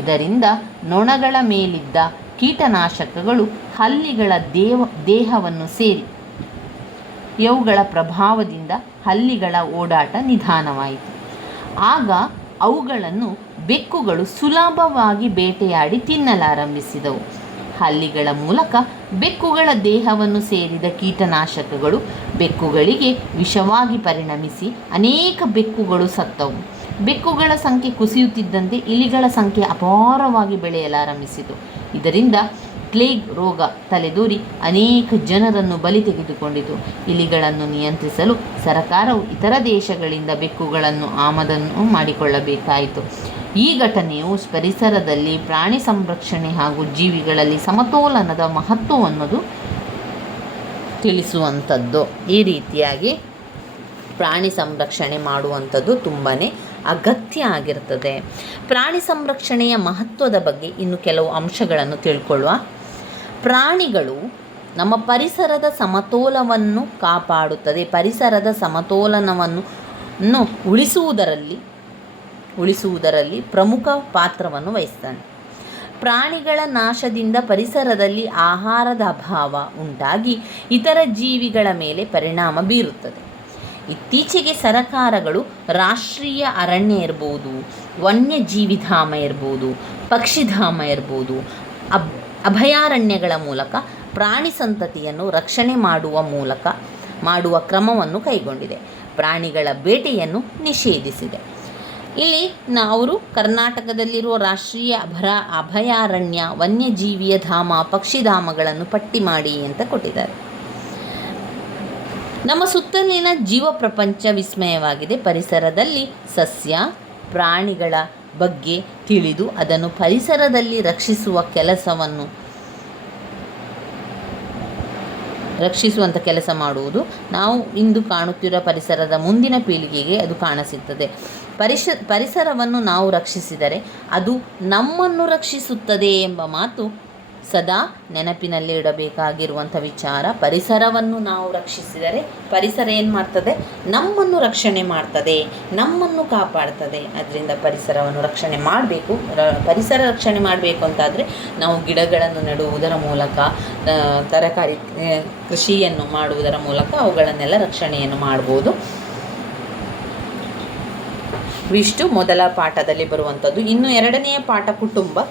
ಇದರಿಂದ ನೊಣಗಳ ಮೇಲಿದ್ದ ಕೀಟನಾಶಕಗಳು ಹಲ್ಲಿಗಳ ದೇಹವನ್ನು ಸೇರಿ ಇವುಗಳ ಪ್ರಭಾವದಿಂದ ಹಲ್ಲಿಗಳ ಓಡಾಟ ನಿಧಾನವಾಯಿತು. ಆಗ ಅವುಗಳನ್ನು ಬೆಕ್ಕುಗಳು ಸುಲಭವಾಗಿ ಬೇಟೆಯಾಡಿ ತಿನ್ನಲಾರಂಭಿಸಿದವು. ಹಲ್ಲಿಗಳ ಮೂಲಕ ಬೆಕ್ಕುಗಳ ದೇಹವನ್ನು ಸೇರಿದ ಕೀಟನಾಶಕಗಳು ಬೆಕ್ಕುಗಳಿಗೆ ವಿಷವಾಗಿ ಪರಿಣಮಿಸಿ ಅನೇಕ ಬೆಕ್ಕುಗಳು ಸತ್ತವು. ಬೆಕ್ಕುಗಳ ಸಂಖ್ಯೆ ಕುಸಿಯುತ್ತಿದ್ದಂತೆ ಇಲಿಗಳ ಸಂಖ್ಯೆ ಅಪಾರವಾಗಿ ಬೆಳೆಯಲಾರಂಭಿಸಿತು. ಇದರಿಂದ ಪ್ಲೇಗ್ ರೋಗ ತಲೆದೋರಿ ಅನೇಕ ಜನರನ್ನು ಬಲಿ ತೆಗೆದುಕೊಂಡಿತು. ಇಲಿಗಳನ್ನು ನಿಯಂತ್ರಿಸಲು ಸರಕಾರವು ಇತರ ದೇಶಗಳಿಂದ ಬೆಕ್ಕುಗಳನ್ನು ಆಮದನ್ನು ಮಾಡಿಕೊಳ್ಳಬೇಕಾಯಿತು. ಈ ಘಟನೆಯು ಪರಿಸರದಲ್ಲಿ ಪ್ರಾಣಿ ಸಂರಕ್ಷಣೆ ಹಾಗೂ ಜೀವಿಗಳಲ್ಲಿ ಸಮತೋಲನದ ಮಹತ್ವವನ್ನು ತಿಳಿಸುವಂಥದ್ದು. ಈ ರೀತಿಯಾಗಿ ಪ್ರಾಣಿ ಸಂರಕ್ಷಣೆ ಮಾಡುವಂಥದ್ದು ತುಂಬಾ ಅಗತ್ಯ ಆಗಿರ್ತದೆ. ಪ್ರಾಣಿ ಸಂರಕ್ಷಣೆಯ ಮಹತ್ವದ ಬಗ್ಗೆ ಇನ್ನು ಕೆಲವು ಅಂಶಗಳನ್ನು ತಿಳ್ಕೊಳ್ಳುವ. ಪ್ರಾಣಿಗಳು ನಮ್ಮ ಪರಿಸರದ ಸಮತೋಲನವನ್ನು ಕಾಪಾಡುತ್ತದೆ. ಪರಿಸರದ ಸಮತೋಲನವನ್ನು ಉಳಿಸುವುದರಲ್ಲಿ ಪ್ರಮುಖ ಪಾತ್ರವನ್ನು ವಹಿಸ್ತಾನೆ. ಪ್ರಾಣಿಗಳ ನಾಶದಿಂದ ಪರಿಸರದಲ್ಲಿ ಆಹಾರದ ಅಭಾವ ಉಂಟಾಗಿ ಇತರ ಜೀವಿಗಳ ಮೇಲೆ ಪರಿಣಾಮ ಬೀರುತ್ತದೆ. ಇತ್ತೀಚೆಗೆ ಸರಕಾರಗಳು ರಾಷ್ಟ್ರೀಯ ಅರಣ್ಯ ಇರ್ಬೋದು, ವನ್ಯಜೀವಿಧಾಮ ಇರ್ಬೋದು, ಪಕ್ಷಿಧಾಮ ಇರ್ಬೋದು, ಅಭಯಾರಣ್ಯಗಳ ಮೂಲಕ ಪ್ರಾಣಿ ಸಂತತಿಯನ್ನು ರಕ್ಷಣೆ ಮಾಡುವ ಕ್ರಮವನ್ನು ಕೈಗೊಂಡಿದೆ. ಪ್ರಾಣಿಗಳ ಬೇಟೆಯನ್ನು ನಿಷೇಧಿಸಿದೆ. ಇಲ್ಲಿ ಅವರು ಕರ್ನಾಟಕದಲ್ಲಿರುವ ರಾಷ್ಟ್ರೀಯ ಅಭಯಾರಣ್ಯ, ವನ್ಯಜೀವಿಯ ಧಾಮ, ಪಕ್ಷಿಧಾಮಗಳನ್ನು ಪಟ್ಟಿ ಮಾಡಿ ಅಂತ ಕೊಟ್ಟಿದ್ದಾರೆ. ನಮ್ಮ ಸುತ್ತಲಿನ ಜೀವ ಪ್ರಪಂಚ ವಿಸ್ಮಯವಾಗಿದೆ. ಪರಿಸರದಲ್ಲಿ ಸಸ್ಯ ಪ್ರಾಣಿಗಳ ಬಗ್ಗೆ ತಿಳಿದು ಅದನ್ನು ಪರಿಸರದಲ್ಲಿ ರಕ್ಷಿಸುವಂಥ ಕೆಲಸ ಮಾಡುವುದು ನಾವು ಇಂದು ಕಾಣುತ್ತಿರುವ ಪರಿಸರದ ಮುಂದಿನ ಪೀಳಿಗೆಗೆ ಅದು ಕಾಣಿಸುತ್ತದೆ. ಪರಿಸರವನ್ನು ನಾವು ರಕ್ಷಿಸಿದರೆ ಅದು ನಮ್ಮನ್ನು ರಕ್ಷಿಸುತ್ತದೆ ಎಂಬ ಮಾತು ಸದಾ ನೆನಪಿನಲ್ಲಿ ಇಡಬೇಕಾಗಿರುವಂಥ ವಿಚಾರ. ಪರಿಸರವನ್ನು ನಾವು ರಕ್ಷಿಸಿದರೆ ಪರಿಸರ ಏನು ಮಾಡ್ತದೆ? ನಮ್ಮನ್ನು ರಕ್ಷಣೆ ಮಾಡ್ತದೆ, ನಮ್ಮನ್ನು ಕಾಪಾಡ್ತದೆ. ಅದರಿಂದ ಪರಿಸರವನ್ನು ರಕ್ಷಣೆ ಮಾಡಬೇಕು. ಪರಿಸರ ರಕ್ಷಣೆ ಮಾಡಬೇಕು ಅಂತಾದರೆ ನಾವು ಗಿಡಗಳನ್ನು ನೆಡುವುದರ ಮೂಲಕ, ತರಕಾರಿ ಕೃಷಿಯನ್ನು ಮಾಡುವುದರ ಮೂಲಕ ಅವುಗಳನ್ನೆಲ್ಲ ರಕ್ಷಣೆಯನ್ನು ಮಾಡ್ಬೋದು. ಇಷ್ಟು ಮೊದಲ ಪಾಠದಲ್ಲಿ ಬರುವಂಥದ್ದು. ಇನ್ನು ಎರಡನೆಯ ಪಾಠ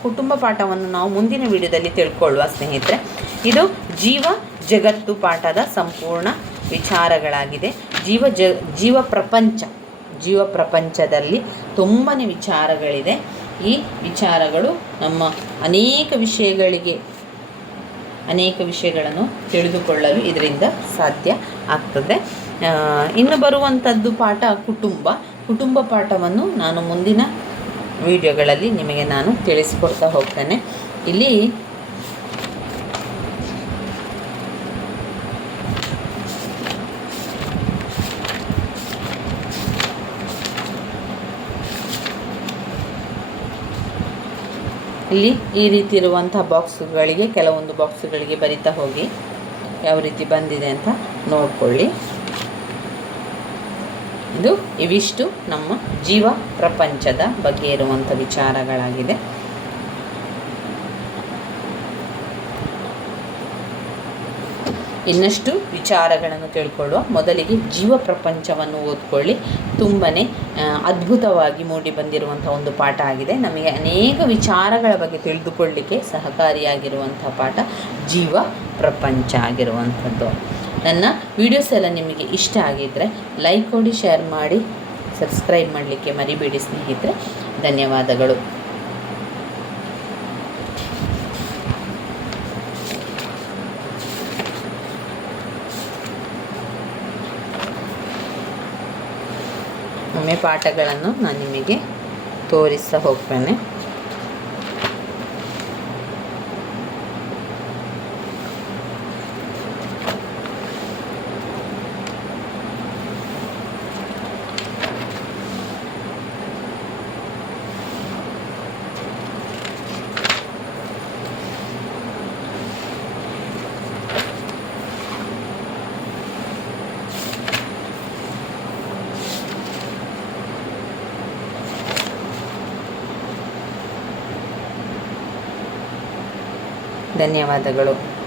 ಕುಟುಂಬ ಪಾಠವನ್ನು ನಾವು ಮುಂದಿನ ವಿಡಿಯೋದಲ್ಲಿ ತಿಳ್ಕೊಳ್ಳುವ ಸ್ನೇಹಿತರೆ. ಇದು ಜಗತ್ತು ಪಾಠದ ಸಂಪೂರ್ಣ ವಿಚಾರಗಳಾಗಿದೆ. ಜೀವ ಪ್ರಪಂಚದಲ್ಲಿ ತುಂಬಾ ವಿಚಾರಗಳಿದೆ. ಈ ವಿಚಾರಗಳು ನಮ್ಮ ಅನೇಕ ವಿಷಯಗಳನ್ನು ತಿಳಿದುಕೊಳ್ಳಲು ಇದರಿಂದ ಸಾಧ್ಯ ಆಗ್ತದೆ. ಇನ್ನು ಬರುವಂಥದ್ದು ಪಾಠ ಕುಟುಂಬ ಪಾಠವನ್ನು ನಾನು ಮುಂದಿನ ವಿಡಿಯೋಗಳಲ್ಲಿ ನಿಮಗೆ ನಾನು ತಿಳಿಸ್ಕೊಡ್ತಾ ಹೋಗ್ತೇನೆ. ಇಲ್ಲಿ ಈ ರೀತಿ ಇರುವಂಥ ಕೆಲವೊಂದು ಬಾಕ್ಸ್ಗಳಿಗೆ ಬರಿತಾ ಹೋಗಿ ಯಾವ ರೀತಿ ಬಂದಿದೆ ಅಂತ ನೋಡಿಕೊಳ್ಳಿ. ಇವಿಷ್ಟು ನಮ್ಮ ಜೀವ ಪ್ರಪಂಚದ ಬಗ್ಗೆ ಇರುವಂಥ ವಿಚಾರಗಳಾಗಿದೆ. ಇನ್ನಷ್ಟು ವಿಚಾರಗಳನ್ನು ತಿಳ್ಕೊಳ್ಳುವ. ಮೊದಲಿಗೆ ಜೀವ ಪ್ರಪಂಚವನ್ನು ಓದ್ಕೊಳ್ಳಿ. ತುಂಬಾ ಅದ್ಭುತವಾಗಿ ಮೂಡಿ ಬಂದಿರುವಂಥ ಒಂದು ಪಾಠ ಆಗಿದೆ. ನಮಗೆ ಅನೇಕ ವಿಚಾರಗಳ ಬಗ್ಗೆ ತಿಳಿದುಕೊಳ್ಳಲಿಕ್ಕೆ ಸಹಕಾರಿಯಾಗಿರುವಂಥ ಪಾಠ ಜೀವ ಪ್ರಪಂಚ ಆಗಿರುವಂಥದ್ದು. ನನ್ನ ವಿಡಿಯೋಸ್ ಎಲ್ಲ ನಿಮಗೆ ಇಷ್ಟ ಆಗಿದ್ದರೆ ಲೈಕ್ ಕೊಡಿ, ಶೇರ್ ಮಾಡಿ, ಸಬ್ಸ್ಕ್ರೈಬ್ ಮಾಡಲಿಕ್ಕೆ ಮರಿಬೇಡಿ ಸ್ನೇಹಿತರೆ. ಧನ್ಯವಾದಗಳು. ಒಮ್ಮೆ ಪಾಠಗಳನ್ನು ನಾನು ನಿಮಗೆ ತೋರಿಸ್ತಾ ಹೋಗ್ತೇನೆ. ಧನ್ಯವಾದಗಳು.